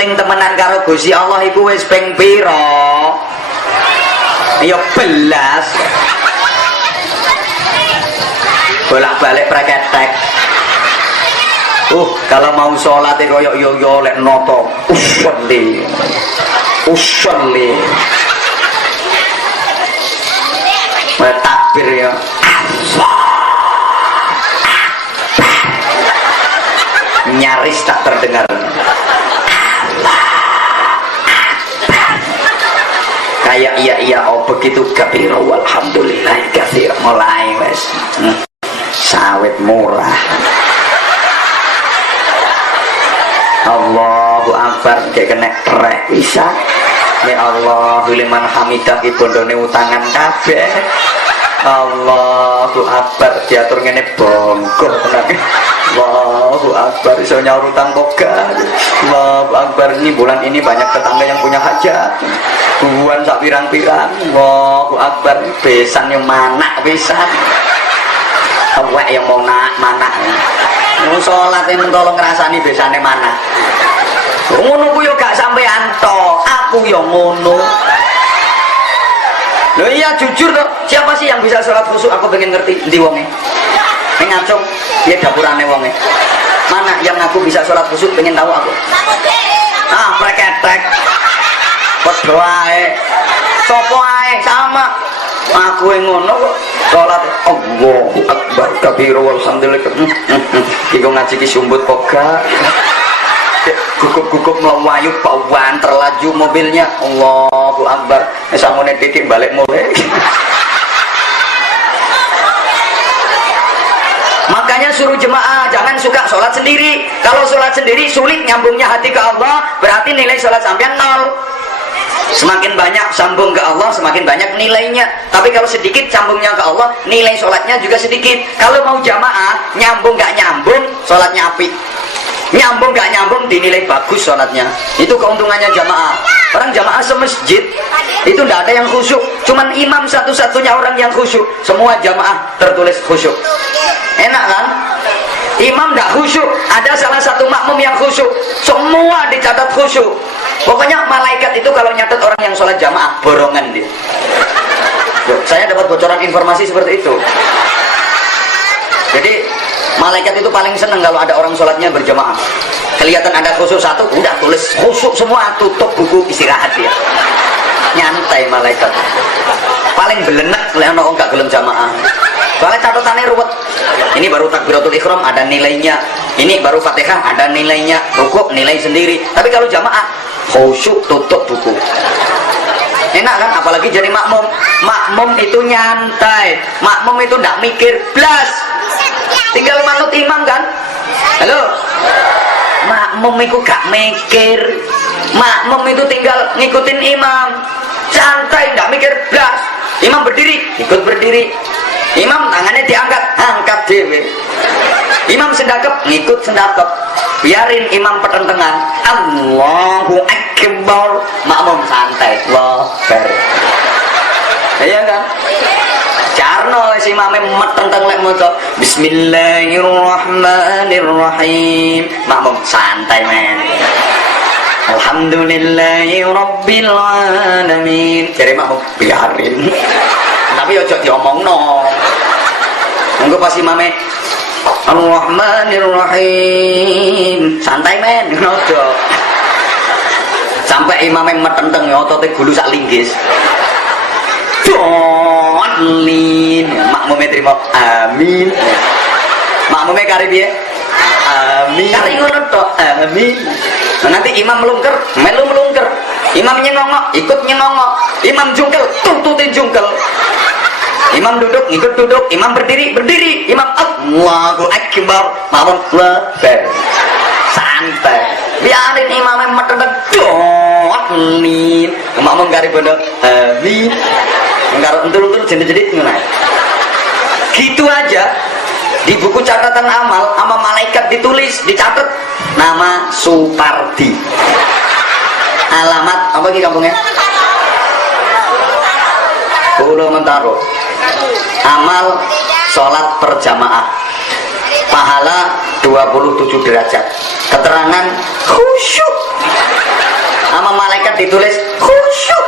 eling temenan karo Gusti Allah iku wis ping pira? Ya belas. Bolak-balik praketek. Kalau mau sholat koyok yo lek noto. Usolli. Takbir ya. Nyaris tak terdengar. Kayak iya oh begitu kabir walhamdulillah katsir mulai wes. Sawit murah. Allahu Akbar kayak kena rek bisa. Ya Allah liman hamidah ki bondone utangan kabeh. Allahu Akbar diatur ngene bongkok tenan. Allahu Akbar iso nyaur utang boga. Allahu Akbar ini bulan ini banyak tetangga yang punya hajat. Buan sak pirang-pirang. Allahu Akbar besan yang mana besan. Awak yang mau mana. Mau sholat yang tolong ngrasani besane mana. Ngono ku yo gak sampean to, aku yo ngono. Loh iya jujur toh, siapa sih yang bisa sholat khusyuk? Aku pengen ngerti ndi wonge. Ning ngacung piye dapurane wonge. Mana yang aku bisa sholat khusyuk pengen tahu aku. Preketek. Padha wae. Sopo ae sama. Aku yang ngono kok sholat Allahu Akbar kabir walhamdulillah. Iku ngaji ki sumbut poga. Gugup-gugup melayu pawan terlaju mobilnya. Allahu Akbar. Samune titik balik mulai. Makanya suruh jemaah jangan suka sholat sendiri. Kalau sholat sendiri sulit nyambungnya hati ke Allah, berarti nilai sholat sampean 0. Semakin banyak sambung ke Allah, semakin banyak nilainya. Tapi kalau sedikit sambungnya ke Allah, nilai sholatnya juga sedikit. Kalau mau jamaah, nyambung gak nyambung, sholatnya api. Nyambung gak nyambung, dinilai bagus sholatnya. Itu keuntungannya jamaah. Orang jamaah semasjid, itu tidak ada yang khusyuk. Cuman imam satu-satunya orang yang khusyuk. Semua jamaah tertulis khusyuk. Enak kan? Imam gak khusyuk, ada salah satu makmum yang khusyuk. Semua dicatat khusyuk. Pokoknya malaikat itu kalau nyatet orang yang sholat jamaah borongan dia. Saya dapat bocoran informasi seperti itu. Jadi malaikat itu paling seneng kalau ada orang sholatnya berjamaah. Kelihatan ada khusyuk satu, udah tulis khusyuk semua, tutup buku istirahat dia. Nyantai malaikat. Paling belenek kalau orang gak gelem jamaah. Soalnya catatannya ruwet. Ini baru takbiratul ihram ada nilainya. Ini baru Fatihah ada nilainya. Rukuk nilai sendiri. Tapi kalau jamaah khusyuk tutup buku. Enak kan? Apalagi jadi makmum. Makmum itu nyantai. Makmum itu ndak mikir blas. Tinggal manut imam kan? Halo. Makmum itu gak mikir. Makmum itu tinggal ngikutin imam. Santai ndak mikir blas. Imam berdiri, ikut berdiri. Imam tangannya diangkat, angkat dewe. Imam sendakep, ngikut sendakep. Biarin imam pertentangan. Allahu Akbar. Makmum santai. Allahu Akbar. Iya kan? Carno si imamnya metentang lek maca Bismillahirrahmanirrahim. Makmum santai men. Alhamdulillahi Rabbil Alamin. Jadi makmum biarin. Tapi ojo diomongno. Monggo pas imame Ar-Rahmanir-Rahim. Santai men, ojo. Sampai imame metenteng ya otote gulu sak linggis. Dolin. Makmume trimo amin. Makmume kari piye? Amin. Kari ngono tok, amin. Nah, nanti imam melungker, melu melungker. Imam nyengongok, ikut nyengongok. Imam jungkel, tututin jungkel. Imam duduk, ikut duduk. Imam berdiri, berdiri. Imam Allahu Akbar. Makmum lebar. Santai. Biarin imamnya metenteng. Dolin. Makmum kari bondo. Amin. Enggak entul-entul jadi ngono. Gitu aja. Di buku catatan amal sama malaikat ditulis, dicatat nama Supardi. Alamat apa lagi kampungnya? Pulau Mentaro. Amal sholat berjamaah. Pahala 27 derajat. Keterangan khusyuk. sama malaikat ditulis khusyuk,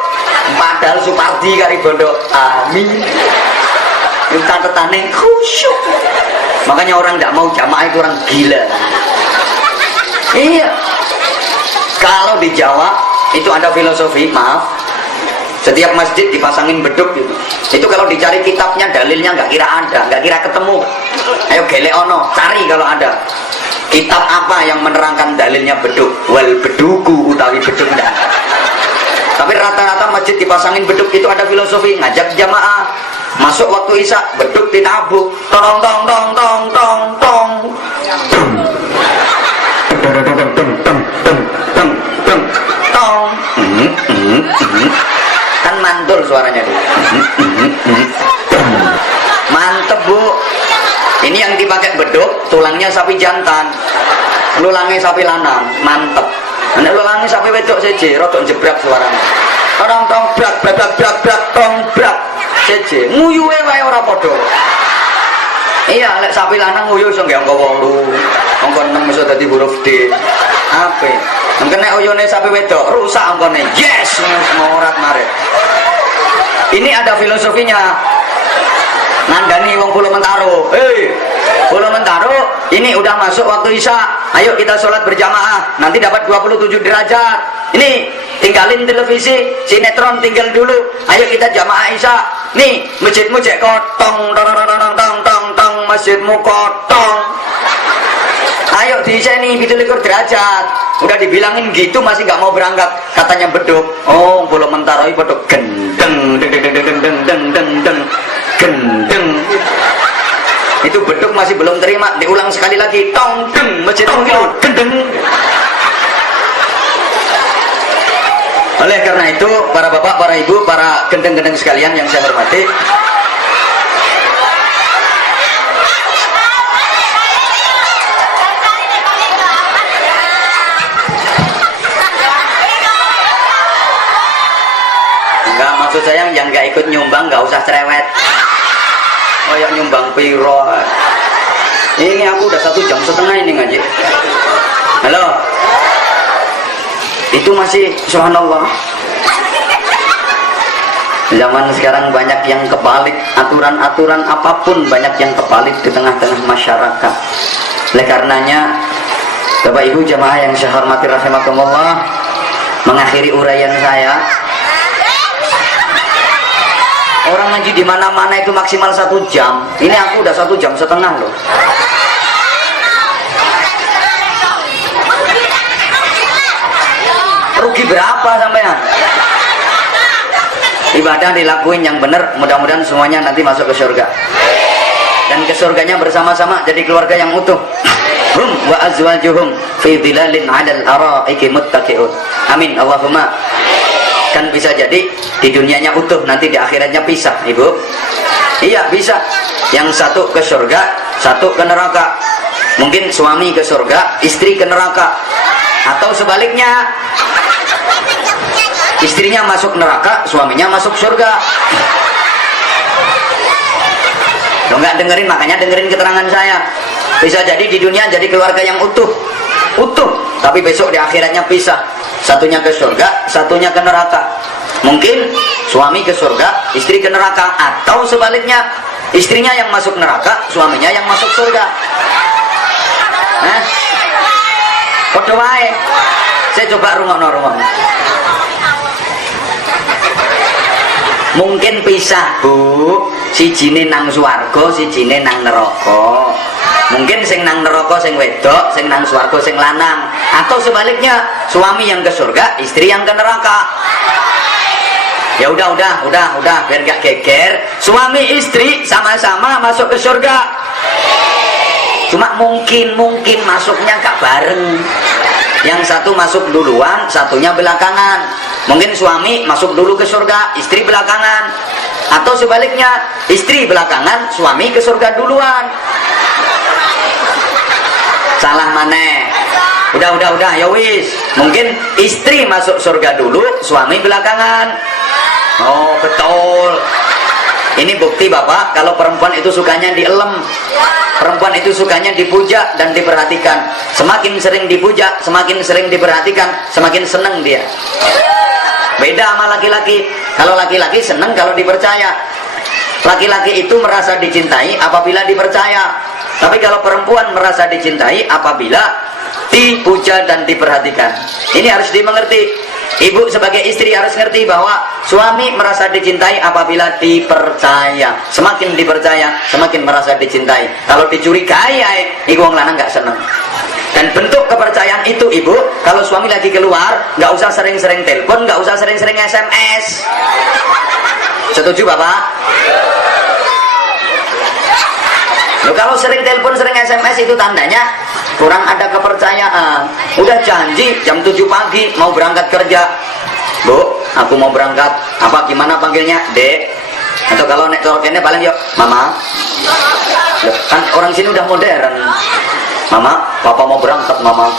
padahal Supardi kari bondo amin itu catatannya khusyuk. Makanya orang tidak mau jamaah itu orang gila. Iya, kalau di Jawa itu ada filosofi, maaf, setiap masjid dipasangin beduk gitu. Itu kalau dicari kitabnya, dalilnya nggak kira ada, nggak kira ketemu. Ayo gele ono, cari kalau ada kitab apa yang menerangkan dalilnya beduk. Wal beduku utawi beduk enggak. Tapi rata-rata masjid dipasangin beduk itu ada filosofi, ngajak jamaah masuk waktu isya, beduk ditabuk, tong tong tong tong tong tong, tong, kan mantul suaranya tuh. Mantep bu. Ini yang dipakai beduk, tulangnya sapi jantan, lulangnya sapi lanang, mantep. Nek lulangnya sapi wedok saja, rodok jebrak suaranya. Orang tong brak brak brak brak brak tong brak saja, nguyuwe wae ora padha. Iya, lek sapi lanang nguyu iso nggih angka 8, angka 6 iso dadi huruf D. Ape? Mungkin nek uyune sapi wedok rusak angkane. Yes, morat marit. Ini ada filosofinya. Ngandani wong Pulau Mentaro. Pulau Mentaro, ini udah masuk waktu isya. Ayo kita sholat berjamaah. Nanti dapat 27 derajat. Ini tinggalin televisi, sinetron tinggal dulu. Ayo kita jamaah isya. Nih, masjidmu cek kotong, tong tong tong tong tong, masjidmu kotong. Ayo di sini 27 derajat. Udah dibilangin gitu masih nggak mau berangkat. Katanya beduk. Oh, Pulau Mentaro itu beduk gendeng, deng deng deng deng deng deng deng. Gendeng itu beduk masih belum terima, diulang sekali lagi, tong deng, masjid tong gendeng. Oleh karena itu para bapak, para ibu, para gendeng-gendeng sekalian yang saya hormati, enggak, maksud saya yang nggak ikut nyumbang nggak usah cerewet. Oh ya nyumbang piro. Ini aku udah 1,5 jam ini ngaji. Halo. Itu masih subhanallah. Zaman sekarang banyak yang kebalik, aturan-aturan apapun banyak yang kebalik di tengah-tengah masyarakat. Oleh karenanya, Bapak Ibu jamaah yang saya hormati rahimakumullah, mengakhiri uraian saya. Orang ngaji di mana-mana itu maksimal 1 jam. Ini aku udah 1,5 jam loh. Rugi berapa sampean? Ibadah dilakuin yang benar, mudah-mudahan semuanya nanti masuk ke surga. Dan ke surganya bersama-sama jadi keluarga yang utuh. Hum wa azwajuhum fi dhilalin 'alal ara'iki muttaqi'un. Amin Allahumma. Kan bisa jadi di dunianya utuh, nanti di akhiratnya pisah, Ibu. Iya bisa. Yang satu ke surga, satu ke neraka. Mungkin suami ke surga, istri ke neraka. Atau sebaliknya, istrinya masuk neraka, suaminya masuk surga. Lo nggak dengerin, makanya dengerin keterangan saya. Bisa jadi di dunia jadi keluarga yang utuh, tapi besok di akhiratnya pisah. Satunya ke surga, satunya ke neraka. Mungkin suami ke surga, istri ke neraka. Atau sebaliknya, istrinya yang masuk neraka, suaminya yang masuk surga. Padha wae. Saya coba rungokno. Mungkin pisah, Bu. Sijine nang swarga, sijine nang neraka. Mungkin sing nang neraka sing wedok, sing nang swarga sing lanang. Atau sebaliknya, suami yang ke surga, istri yang ke neraka. Ya udah, biar gak geger. Suami istri sama-sama masuk ke surga. Cuma mungkin masuknya gak bareng. Yang satu masuk duluan, satunya belakangan. Mungkin suami masuk dulu ke surga, istri belakangan. Atau sebaliknya, istri belakangan, suami ke surga duluan. Salah maneh. Udah, ya wis. Mungkin istri masuk surga dulu, suami belakangan. Oh, betul. Ini bukti Bapak, kalau perempuan itu sukanya dielem, perempuan itu sukanya dipuja dan diperhatikan. Semakin sering dipuja, semakin sering diperhatikan, semakin senang dia. Beda sama laki-laki. Kalau laki-laki senang kalau dipercaya. Laki-laki itu merasa dicintai apabila dipercaya. Tapi kalau perempuan merasa dicintai apabila dipuja dan diperhatikan. Ini harus dimengerti. Ibu sebagai istri harus ngerti bahwa suami merasa dicintai apabila dipercaya. Semakin dipercaya, semakin merasa dicintai. Kalau dicurigai, ibu wong lanang nggak seneng. Dan bentuk kepercayaan itu ibu, kalau suami lagi keluar, nggak usah sering-sering telepon, nggak usah sering-sering SMS. Setuju Bapak? Loh, kalau sering telepon, sering SMS itu tandanya kurang ada kepercayaan. Udah janji jam 7 pagi mau berangkat kerja. Bu, aku mau berangkat. Apa gimana panggilnya? Dek. Atau kalau nek ini paling yuk, Mama. Loh, kan orang sini udah modern. Mama, Papa mau berangkat, Mama.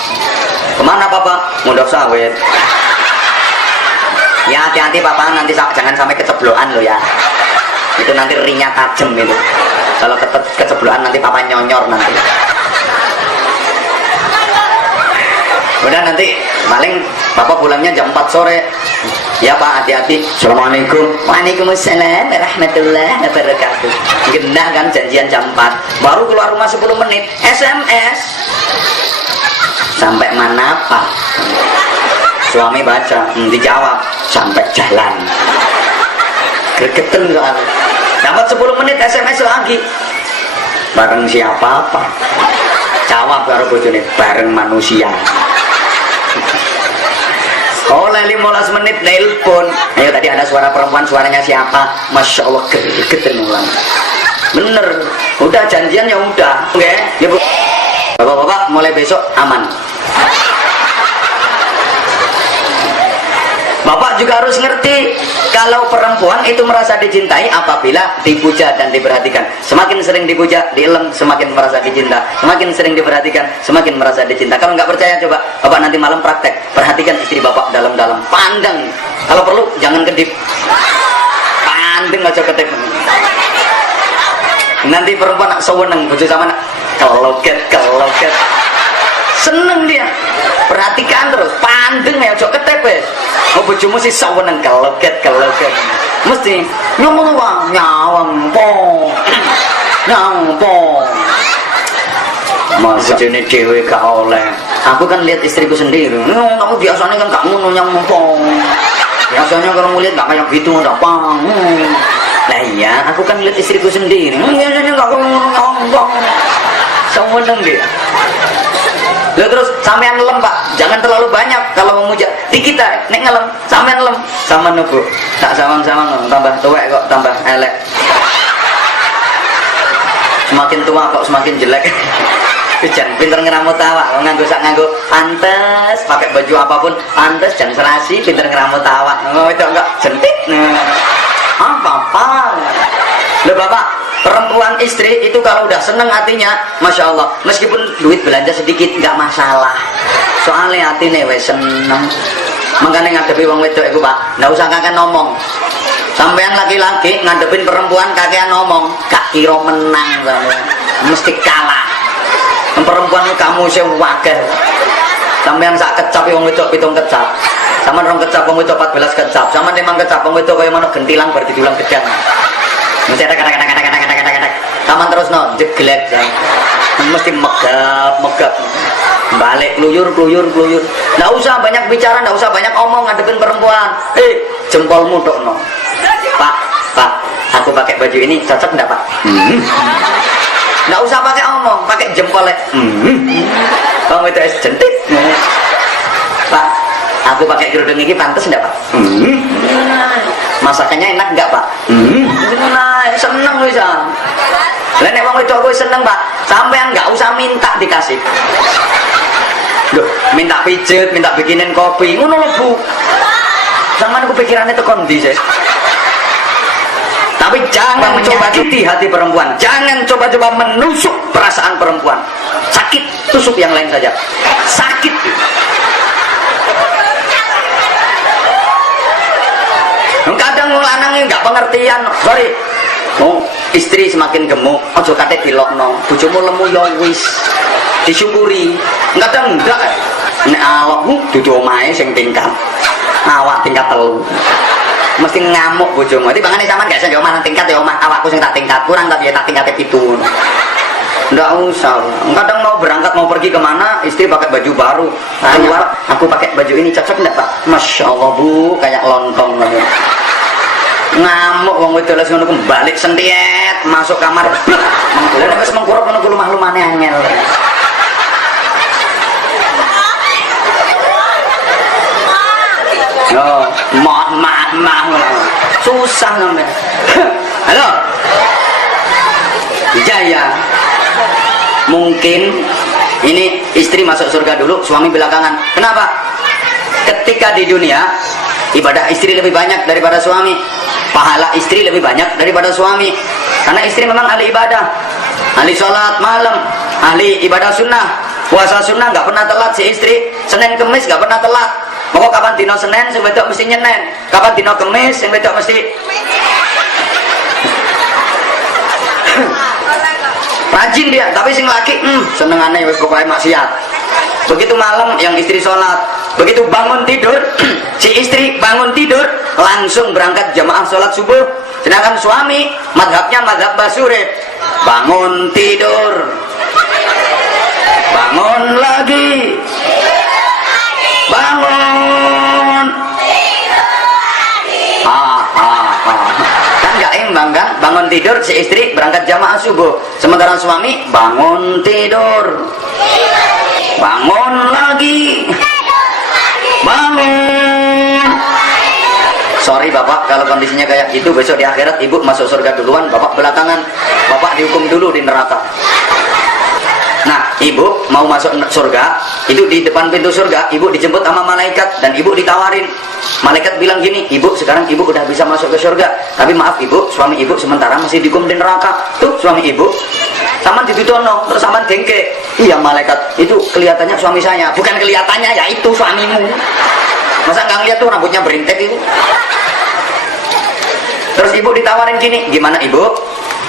Kemana Papa? Mondok sawit. Ya hati-hati Papa, nanti jangan sampai keceblokan lo ya. Itu nanti ringnya tajam itu. Kalau keceblokan nanti Papa nyonyor nanti. Udah nanti paling Bapak pulangnya jam 4 sore. Ya Pak, hati-hati. Assalamualaikum. Waalaikumsalam warahmatullahi wabarakatuh. Genah kan janjian jam 4. Baru keluar rumah 10 menit SMS. Sampai mana Pak? Suami baca, dijawab sampai jalan. Gregeten soal. Dapat 10 menit SMS lagi. Bareng siapa Pak? Jawab karo bojone, bareng manusia. Oleh 15 menit nelpon. Ayo tadi ada suara perempuan, suaranya siapa? Masya Allah, gede-gede ulang. Bener, udah janjian ya udah. Oke, ya Bu. Bapak-bapak mulai besok aman. Bapak juga harus ngerti kalau perempuan itu merasa dicintai apabila dipuja dan diperhatikan. Semakin sering dipuja, dielem, semakin merasa dicinta. Semakin sering diperhatikan, semakin merasa dicinta. Kalau nggak percaya coba Bapak nanti malam praktek. Perhatikan istri Bapak dalam-dalam. Pandang. Kalau perlu jangan kedip. Pandang aja kedip. Nanti perempuan nak seweneng bojo sama nak keloket. Seneng dia. Perhatikan terus, pandeng ya ojo ketep wis. Oh bojomu sih saweneng keloket. Mesti nyomong nyawang po. Mas bojone dhewe gak oleh. Aku kan lihat istriku sendiri. Kamu biasanya kan gak ngono nyamong po. Biasanya kalau lihat gak kayak gitu ndak pang. Lah iya, aku kan lihat istriku sendiri. Biasanya gak ngono nyamong. Saweneng dia. Lalu terus sampean ngelem Pak, jangan terlalu banyak kalau memuja. Dikit ae, nek ngelem, sampean ngelem sama nubu. Tak sawang-sawang tambah tuwek kok tambah elek. Semakin tua kok semakin jelek. Jan pinter ngeramut awak, nganggo pantes, pakai baju apapun pantes, jan serasi pinter ngeramut awak. Oh itu enggak jentik. Apa? Loh Bapak, perempuan istri itu kalau udah seneng hatinya, Masya Allah, meskipun duit belanja sedikit nggak masalah. Soalnya hatinya wes seneng. Makanya ngadepi wong wedok itu Pak, nggak usah kakek ngomong. Sampean laki-laki ngadepin perempuan kakek ngomong, gak kira menang, mesti kalah. Perempuan kamu sih wakil. Sampean sak kecap wong wedok 7 kecap. Sampean 2 kecap wong wedok 14 kecap. Sampean 5 kecap wong wedok kaya mana gentilang bar didulang gedang. Mesti ada kata-kata. Taman terus no, jeglek ya. Mesti megap. Balik kluyur. Nggak usah banyak bicara, nggak usah banyak omong ngadepin perempuan. Jempolmu tok no. Pak, aku pakai baju ini cocok enggak Pak? Nggak usah pakai omong, pakai jempolnya. Kamu itu jentik. Pak, aku pakai kerudung ini pantas enggak Pak? Masakannya enak enggak Pak? Seneng bisa. Lah nek wong wedok kowe seneng Pak, sampean enggak usah minta dikasih. Loh, minta pijet, minta bikinin kopi, ngono lho Bu. Sampean kepikirannya tekan ndi sih? Tapi jangan menyakiti hati perempuan. Jangan coba-coba menusuk perasaan perempuan. Sakit, tusuk yang lain saja. Sakit. Kadang lanangnya nggak pengertian. Sorry, Oh, istri semakin gemuk, aja kate dilokno. Bojomu lemu ya wis disyukuri. Kadang enggak. Nek awakmu dudu omahe sing tingkat. Awak tingkat 3. Mesti ngamuk bojomu. Dadi bangane sampean gak iso yo omah tingkat ya omah awakku sing tak tingkat. Kurang tapi ya tak tingkate 7. Nggak usah. Kadang mau berangkat mau pergi kemana, istri pakai baju baru. Keluar, aku pakai baju ini cocok enggak Pak? Masya Allah Bu, kayak lontong lagi. Ngamuk wong wedok les ngono balik sentiet masuk kamar. Lha wis mengkurep ngono lumah-lumane angel. Yo, mah susah namanya. Halo. Jaya. Mungkin ini istri masuk surga dulu, suami belakangan. Kenapa? Ketika di dunia ibadah istri lebih banyak daripada suami, pahala istri lebih banyak daripada suami. Karena istri memang ahli ibadah, ahli sholat malam, ahli ibadah sunnah, puasa sunnah nggak pernah telat si istri. Senin Kemis nggak pernah telat. Pokok kapan dino Senin, sing wedok mesti nyenen. Kapan dino Kemis, sing wedok mesti rajin dia, tapi sing laki senengane wis pokoke maksiat. Begitu malam yang istri sholat, begitu bangun tidur si istri bangun tidur langsung berangkat jamaah sholat subuh. Sedangkan suami madhabnya madhab Basuri, bangun tidur bangun lagi bangun kan gak imbang kan? Bangun tidur si istri berangkat jamaah subuh, sementara suami bangun tidur bangun lagi bangun. Sorry bapak, kalau kondisinya kayak gitu besok di akhirat ibu masuk surga duluan, bapak belakangan. Bapak dihukum dulu di neraka. Nah, ibu mau masuk surga, itu di depan pintu surga, ibu dijemput sama malaikat dan ibu ditawarin. Malaikat bilang gini, ibu sekarang ibu udah bisa masuk ke surga, tapi maaf ibu, suami ibu sementara masih dihukum di neraka. Tuh suami ibu, saman ditutono, terus saman dengke. Iya malaikat, itu kelihatannya suami saya, bukan kelihatannya ya itu suamimu. Masa nggak ngeliat tuh rambutnya berintek itu? Terus ibu ditawarin gini, gimana ibu?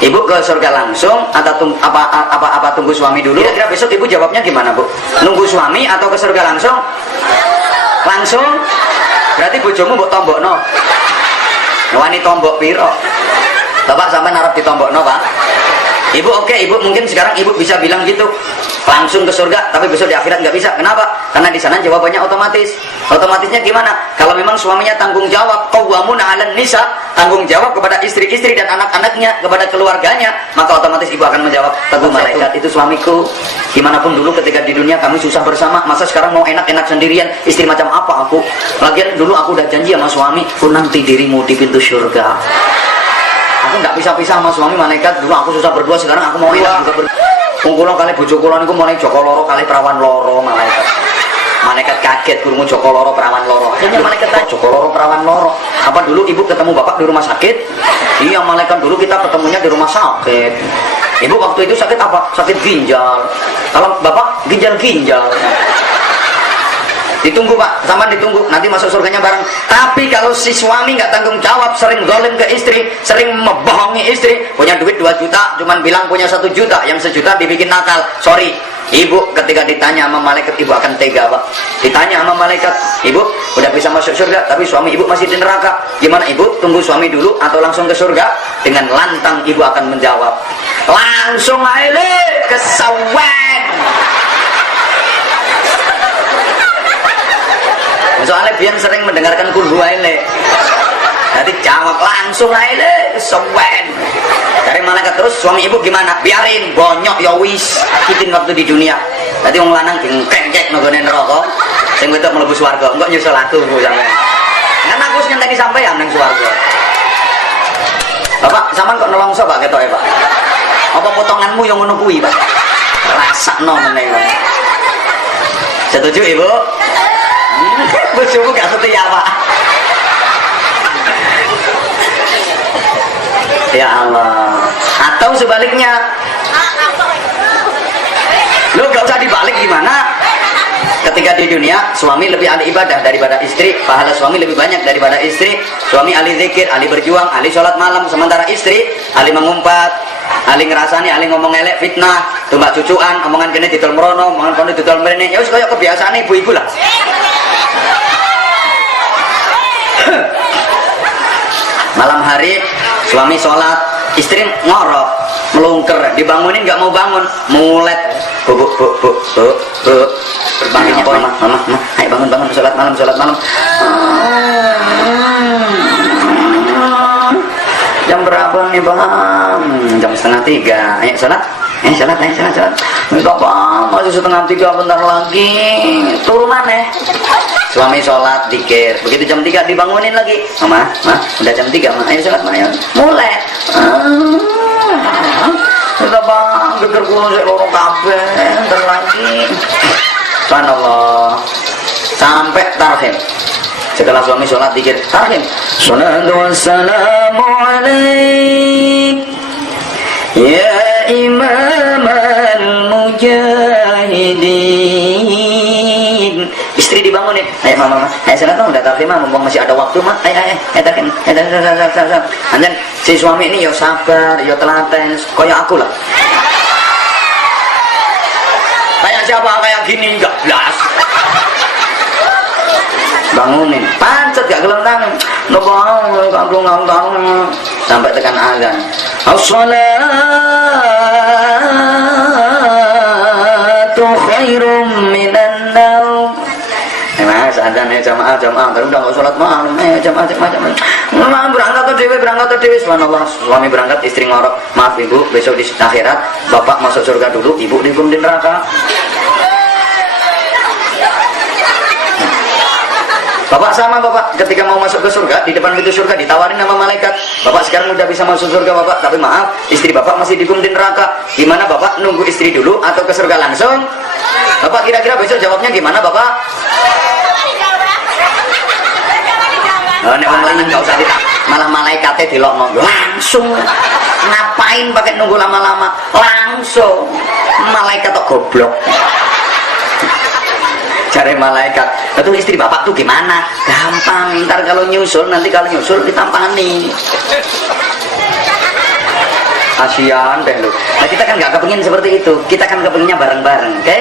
Ibu ke surga langsung atau apa tunggu suami dulu? Kira-kira besok ibu jawabnya gimana bu? Nunggu suami atau ke surga langsung? Langsung? Berarti bojomu mbok tombokno. Wani tombok piro? Bapak sampai narap ditombokno pak? Ibu oke, ibu mungkin sekarang ibu bisa bilang gitu, langsung ke surga, tapi besok di akhirat nggak bisa. Kenapa? Karena di sana jawabannya otomatis. Otomatisnya gimana? Kalau memang suaminya tanggung jawab, qawwamuna 'alan nisa, tanggung jawab kepada istri-istri dan anak-anaknya, kepada keluarganya, maka otomatis ibu akan menjawab, teguh malaikat itu suamiku. Gimana pun dulu ketika di dunia kami susah bersama, masa sekarang mau enak-enak sendirian? Istri macam apa aku? Lagian dulu aku udah janji sama suami, ku nanti dirimu di pintu surga. Aku nggak pisah-pisah sama suami malaikat. Dulu aku susah berdua, sekarang aku mau enak juga berdua. Kungkulon kali bojo kulon niku mulai Joko loro kali perawan loro malaikat. Malaikat kaget kurungu Joko loro perawan loro. Akhirnya malaikat tanya, Joko loro perawan loro. Apa dulu ibu ketemu bapak di rumah sakit? Iya malaikat, dulu kita ketemunya di rumah sakit. Ibu waktu itu sakit apa? Sakit ginjal. Kalau bapak ginjal-ginjal. Ditunggu pak, sama ditunggu, nanti masuk surganya bareng. Tapi kalau si suami nggak tanggung jawab, sering zalim ke istri, sering membohongi istri, punya duit 2 juta, cuman bilang punya 1 juta, yang 1 juta dibikin nakal. Sorry, ibu ketika ditanya sama malaikat, ibu akan tega pak. Ditanya sama malaikat, ibu udah bisa masuk surga, tapi suami ibu masih di neraka. Gimana ibu? Tunggu suami dulu atau langsung ke surga? Dengan lantang ibu akan menjawab, langsung aja ke sawan. Soalnya biar sering mendengarkan kulhu aile. Jadi jawab langsung aile sewen. Dari malaikat terus suami ibu gimana? Biarin bonyok ya wis. Kitin waktu di dunia. Tadi wong lanang dingkek nggone neraka. Sing wedok mlebu swarga. Engko nyusul aku Bu sampean. Kan aku wis nyenteni sampean nang swarga. Bapak, sampean kok nelongso Pak ketoke Pak? Apa potonganmu yang ngono kuwi Pak? Rasakno meneh. Setuju Ibu? Bojomu gak setia pak. Ya Allah. Atau sebaliknya, lo gak usah dibalik gimana? ketika di dunia suami lebih ahli ibadah daripada istri, pahala suami lebih banyak daripada istri. Suami ahli zikir, ahli berjuang, ahli sholat malam, sementara istri ahli mengumpat, ahli ngerasani, ahli ngomong elek, fitnah, tumbak cucuan, omongan kene didol merono, omongan kono didol mrene. Ya wis kaya kebiasaan ibu-ibu lah. Malam hari suami sholat, istri ngorok, melungker, dibangunin nggak mau bangun, mulet, bu, bangun apa, mama, ayo bangun, sholat malam, jam berapa nih bang? Jam 2:30, ayo sholat. Sholat. Enggak bang, masih 2:30, bentar lagi. Turunan ya. Suami sholat, dikir. Begitu jam 3 dibangunin lagi. Mama, udah jam 3, ma. Ayo sholat, ma. Ayo. Mulai. Udah bang, geger kulo saya lorong kabeh. Bentar lagi. Subhanallah. Sampai tarhim. Setelah suami sholat, dikir. Tarhim. Salatu wassalamu alaik. Ya imam al-mujahidin. Istri dibangunin, ayo mama, ayo sholat dong, udah tarhim mah, mumpung masih ada waktu mah, ayo tarhim. Dan si suami ini yo sabar, yo telaten, kayak aku lah. Kayak siapa, kayak gini, enggak belas. Bangunin, pancet gak gelem tangan, ngomong, sampai tekan azan. As-salatu khairum minan naum. Mas, azan ya jamaah, terus udah nggak sholat malam, jamaah. Berangkat tuh dewi, subhanallah. Suami berangkat, istri ngorok, maaf ibu, besok di akhirat, bapak masuk surga dulu, ibu dihukum di neraka. Bapak sama bapak ketika mau masuk ke surga, di depan pintu surga ditawarin sama malaikat, bapak sekarang udah bisa masuk surga bapak, tapi maaf istri bapak masih dihukum di neraka. Gimana bapak, nunggu istri dulu atau ke surga langsung? Bapak kira-kira besok jawabnya gimana bapak? Oh, nek wong lanang enggak usah ditanya, malah malaikatnya dilokno langsung. Ngapain pakai nunggu lama-lama? Langsung. Malaikat kok goblok. Cari malaikat, itu istri bapak tuh gimana? Gampang, ntar kalau nyusul, nanti kalau nyusul ditampani. Kasian deh lu. Nah kita kan nggak kepengin seperti itu, kita kan kepinginnya bareng-bareng, oke?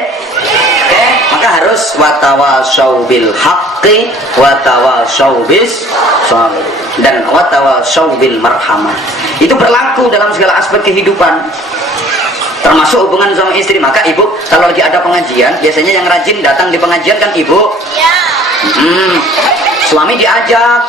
Maka harus watawasau bil haqqi, watawasau bis shalih, dan watawasau bil marhamah. Itu berlaku dalam segala aspek kehidupan, termasuk hubungan sama istri. Maka ibu kalau lagi ada pengajian, biasanya yang rajin datang di pengajian kan ibu ya. Suami diajak,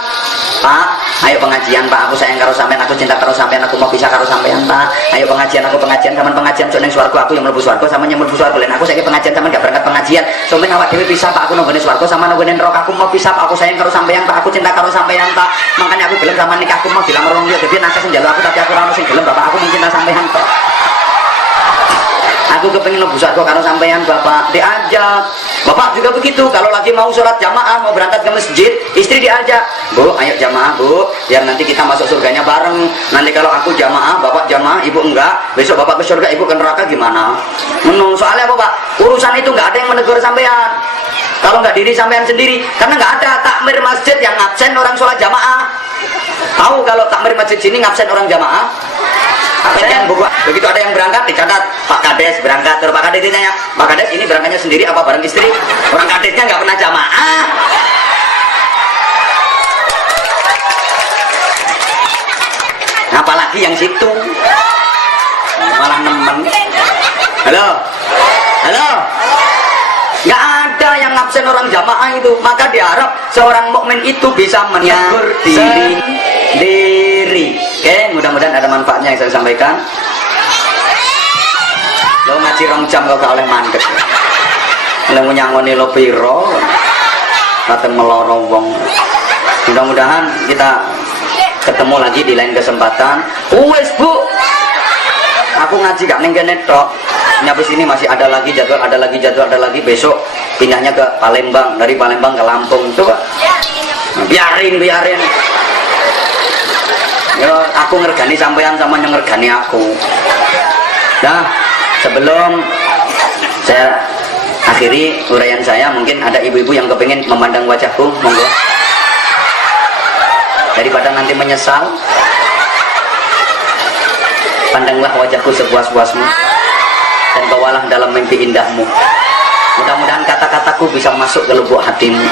Pak, ayo pengajian Pak, aku sayang karo sampean, aku cinta karo sampean, aku mau pisah karo sampean Pak. Ayo pengajian, aku pengajian, sampean pengajian sok ning swarga, aku yang mlebu swarga, sampean yang mlebu swarga. Len aku saiki pengajian, sampean gak berangkat pengajian. Sampeyan awak dhewe pisah Pak, aku nang ngene swarga, sampean nang ngene neraka, aku mau pisah Pak, aku sayang karo sampean Pak, aku cinta karo sampean Pak. Makanya aku gelem sama nikah, aku mau dilamar wong liya, dadi nakes njaluk aku tapi aku ora ono sing gelem, Bapak aku mencinta sampean Pak. Aku kepengin mlebu swarga karo sampean Bapak. Diajak. Bapak juga begitu, kalau lagi mau sholat jamaah, mau berangkat ke masjid, istri diajak, Bu, ayo jamaah Bu, biar nanti kita masuk surganya bareng. Nanti kalau aku jamaah, bapak jamaah, ibu enggak, besok bapak ke surga, ibu ke neraka gimana? Menung, soalnya apa Pak? Urusan itu nggak ada yang menegur sampean. Kalau nggak diri sampean sendiri, karena nggak ada takmir masjid yang absen orang sholat jamaah. Tahu kalau takmir masjid sini ngabsen orang jamaah? Absen, begitu ada yang berangkat dicatat, Pak Kades berangkat, terus Pak Kades ditanya, Pak Kades ini berangkatnya sendiri apa bareng istri? Orang kadesnya nggak pernah jamaah. Apalagi yang situ malah nemen. Halo, nggak ada yang absen orang jamaah itu. Maka diharap seorang mukmin itu bisa menegur diri. Oke, mudah-mudahan ada manfaatnya yang saya sampaikan. Lo ngaji rong jam kok gak oleh mandek. Lo nyangoni lo piro, kata meloro wong. Mudah-mudahan kita ketemu lagi di lain kesempatan. Wes Bu, aku ngaji gak ning kene tok. Nyabis ini masih ada lagi jadwal, ada lagi. Besok pindahnya ke Palembang, dari Palembang ke Lampung. Coba biarin. Ya, aku ngergani sampean sama yang ngergani aku. Nah, sebelum saya Akhiri uraian saya, mungkin ada ibu-ibu yang kepingin memandang wajahku, monggo. Daripada nanti menyesal, pandanglah wajahku sepuas-puasmu dan bawalah dalam mimpi indahmu. Mudah-mudahan kata-kataku bisa masuk ke lubuk hatimu.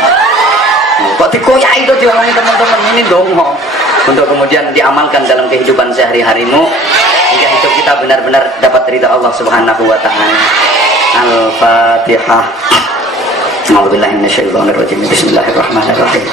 Kok dikoyak itu diomongin teman-teman ini dong, untuk kemudian diamalkan dalam kehidupan sehari-harimu hingga hidup kita benar-benar dapat ridha Allah Subhanahu wa taala. Al-Fatihah. A'udzubillahi minasyaitonirrajim. Bismillahirrahmanirrahim.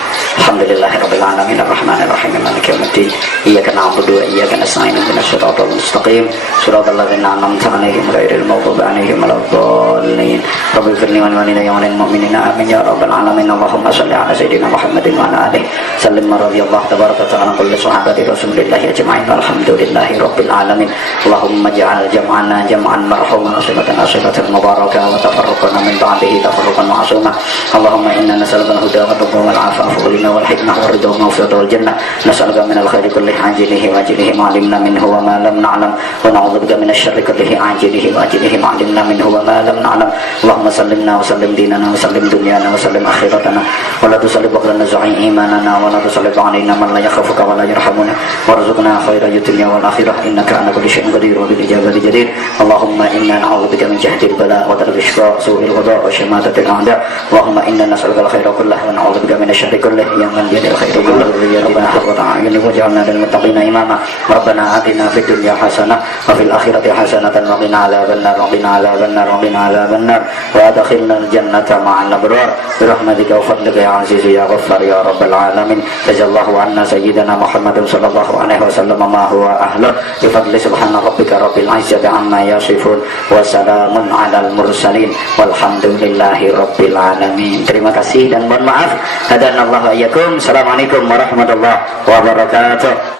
Alhamdulillahirabbil alamin arrahmanir rahim maliki yaumiddin. Iyyaka na'budu wa iyyaka nasta'in ihdinas siratal mustaqim siratal ladzina an'amta 'alaihim ghairil maghdubi 'alaihim waladdallin. Rabbil firli wal walil mu'minina amin ya rabbal alamin. Allahumma shalli 'ala sayyidina Muhammadin wa 'ala alihi sallim radhiyallahu tabaraka ta'ala kulli sahabati rasulillahi ajma'in. Alhamdulillahi rabbil alamin. Allahumma ij'al jam'ana jam'an marhuman wa silatan mubarakah wa tafarraqana min ba'dihi tafarruqan ma'suma. Allahumma inna nas'aluka al-huda wa taqwa wal 'afafa wal ghina wal hikmah wal ridha wal maghfirata wal jannah. Nas'aluka min al-khairi kullihi ajilihi wa ajilihi ma 'alimna minhu wa ma lam na'lam wa na'udzubika min asy-syarri kullihi ajilihi wa ajilihi ma 'alimna minhu wa ma lam na'lam. Allahumma sallimna wa sallim dinana wa sallim dunyana wa sallim akhiratana wa la tusallib lana zu'i imanana wa la tusallib 'alaina man la yakhafuka wa la yarhamuna warzuqna khairal dunya wal akhirah innaka ala kulli syai'in qadir wa bil ijabati jadir. Allahumma inna na'udzubika min jahdil bala wa tarki syqa su'il qada wa syamatatil a'da. Allahumma inna nas'aluka al-khaira kullahu wa na'udzubika min asy-syarri kullihi ya man biyadil khairu kulluhu. Rabbana qurrata a'yunin waj'alna lil muttaqina imama. Rabbana atina fid dunya hasanah wa fil akhirati hasanatan wa qina adzabannar wa qina adzabannar wa qina adzabannar wa adkhilna al-jannata ma'al abrar bi rahmatika wa fadlika ya aziz ya ghaffar ya rabbal alamin. Jazakallahu anna sayyidina Muhammadin sallallahu alaihi wasallam ma huwa ahlu bi fadli subhana rabbika rabbil izzati amma yasifun wa salamun 'alal mursalin walhamdulillahi rabbil alamin. Terima kasih dan mohon maaf. Hadanallahu wa iyyakum. Assalamualaikum warahmatullahi wabarakatuh.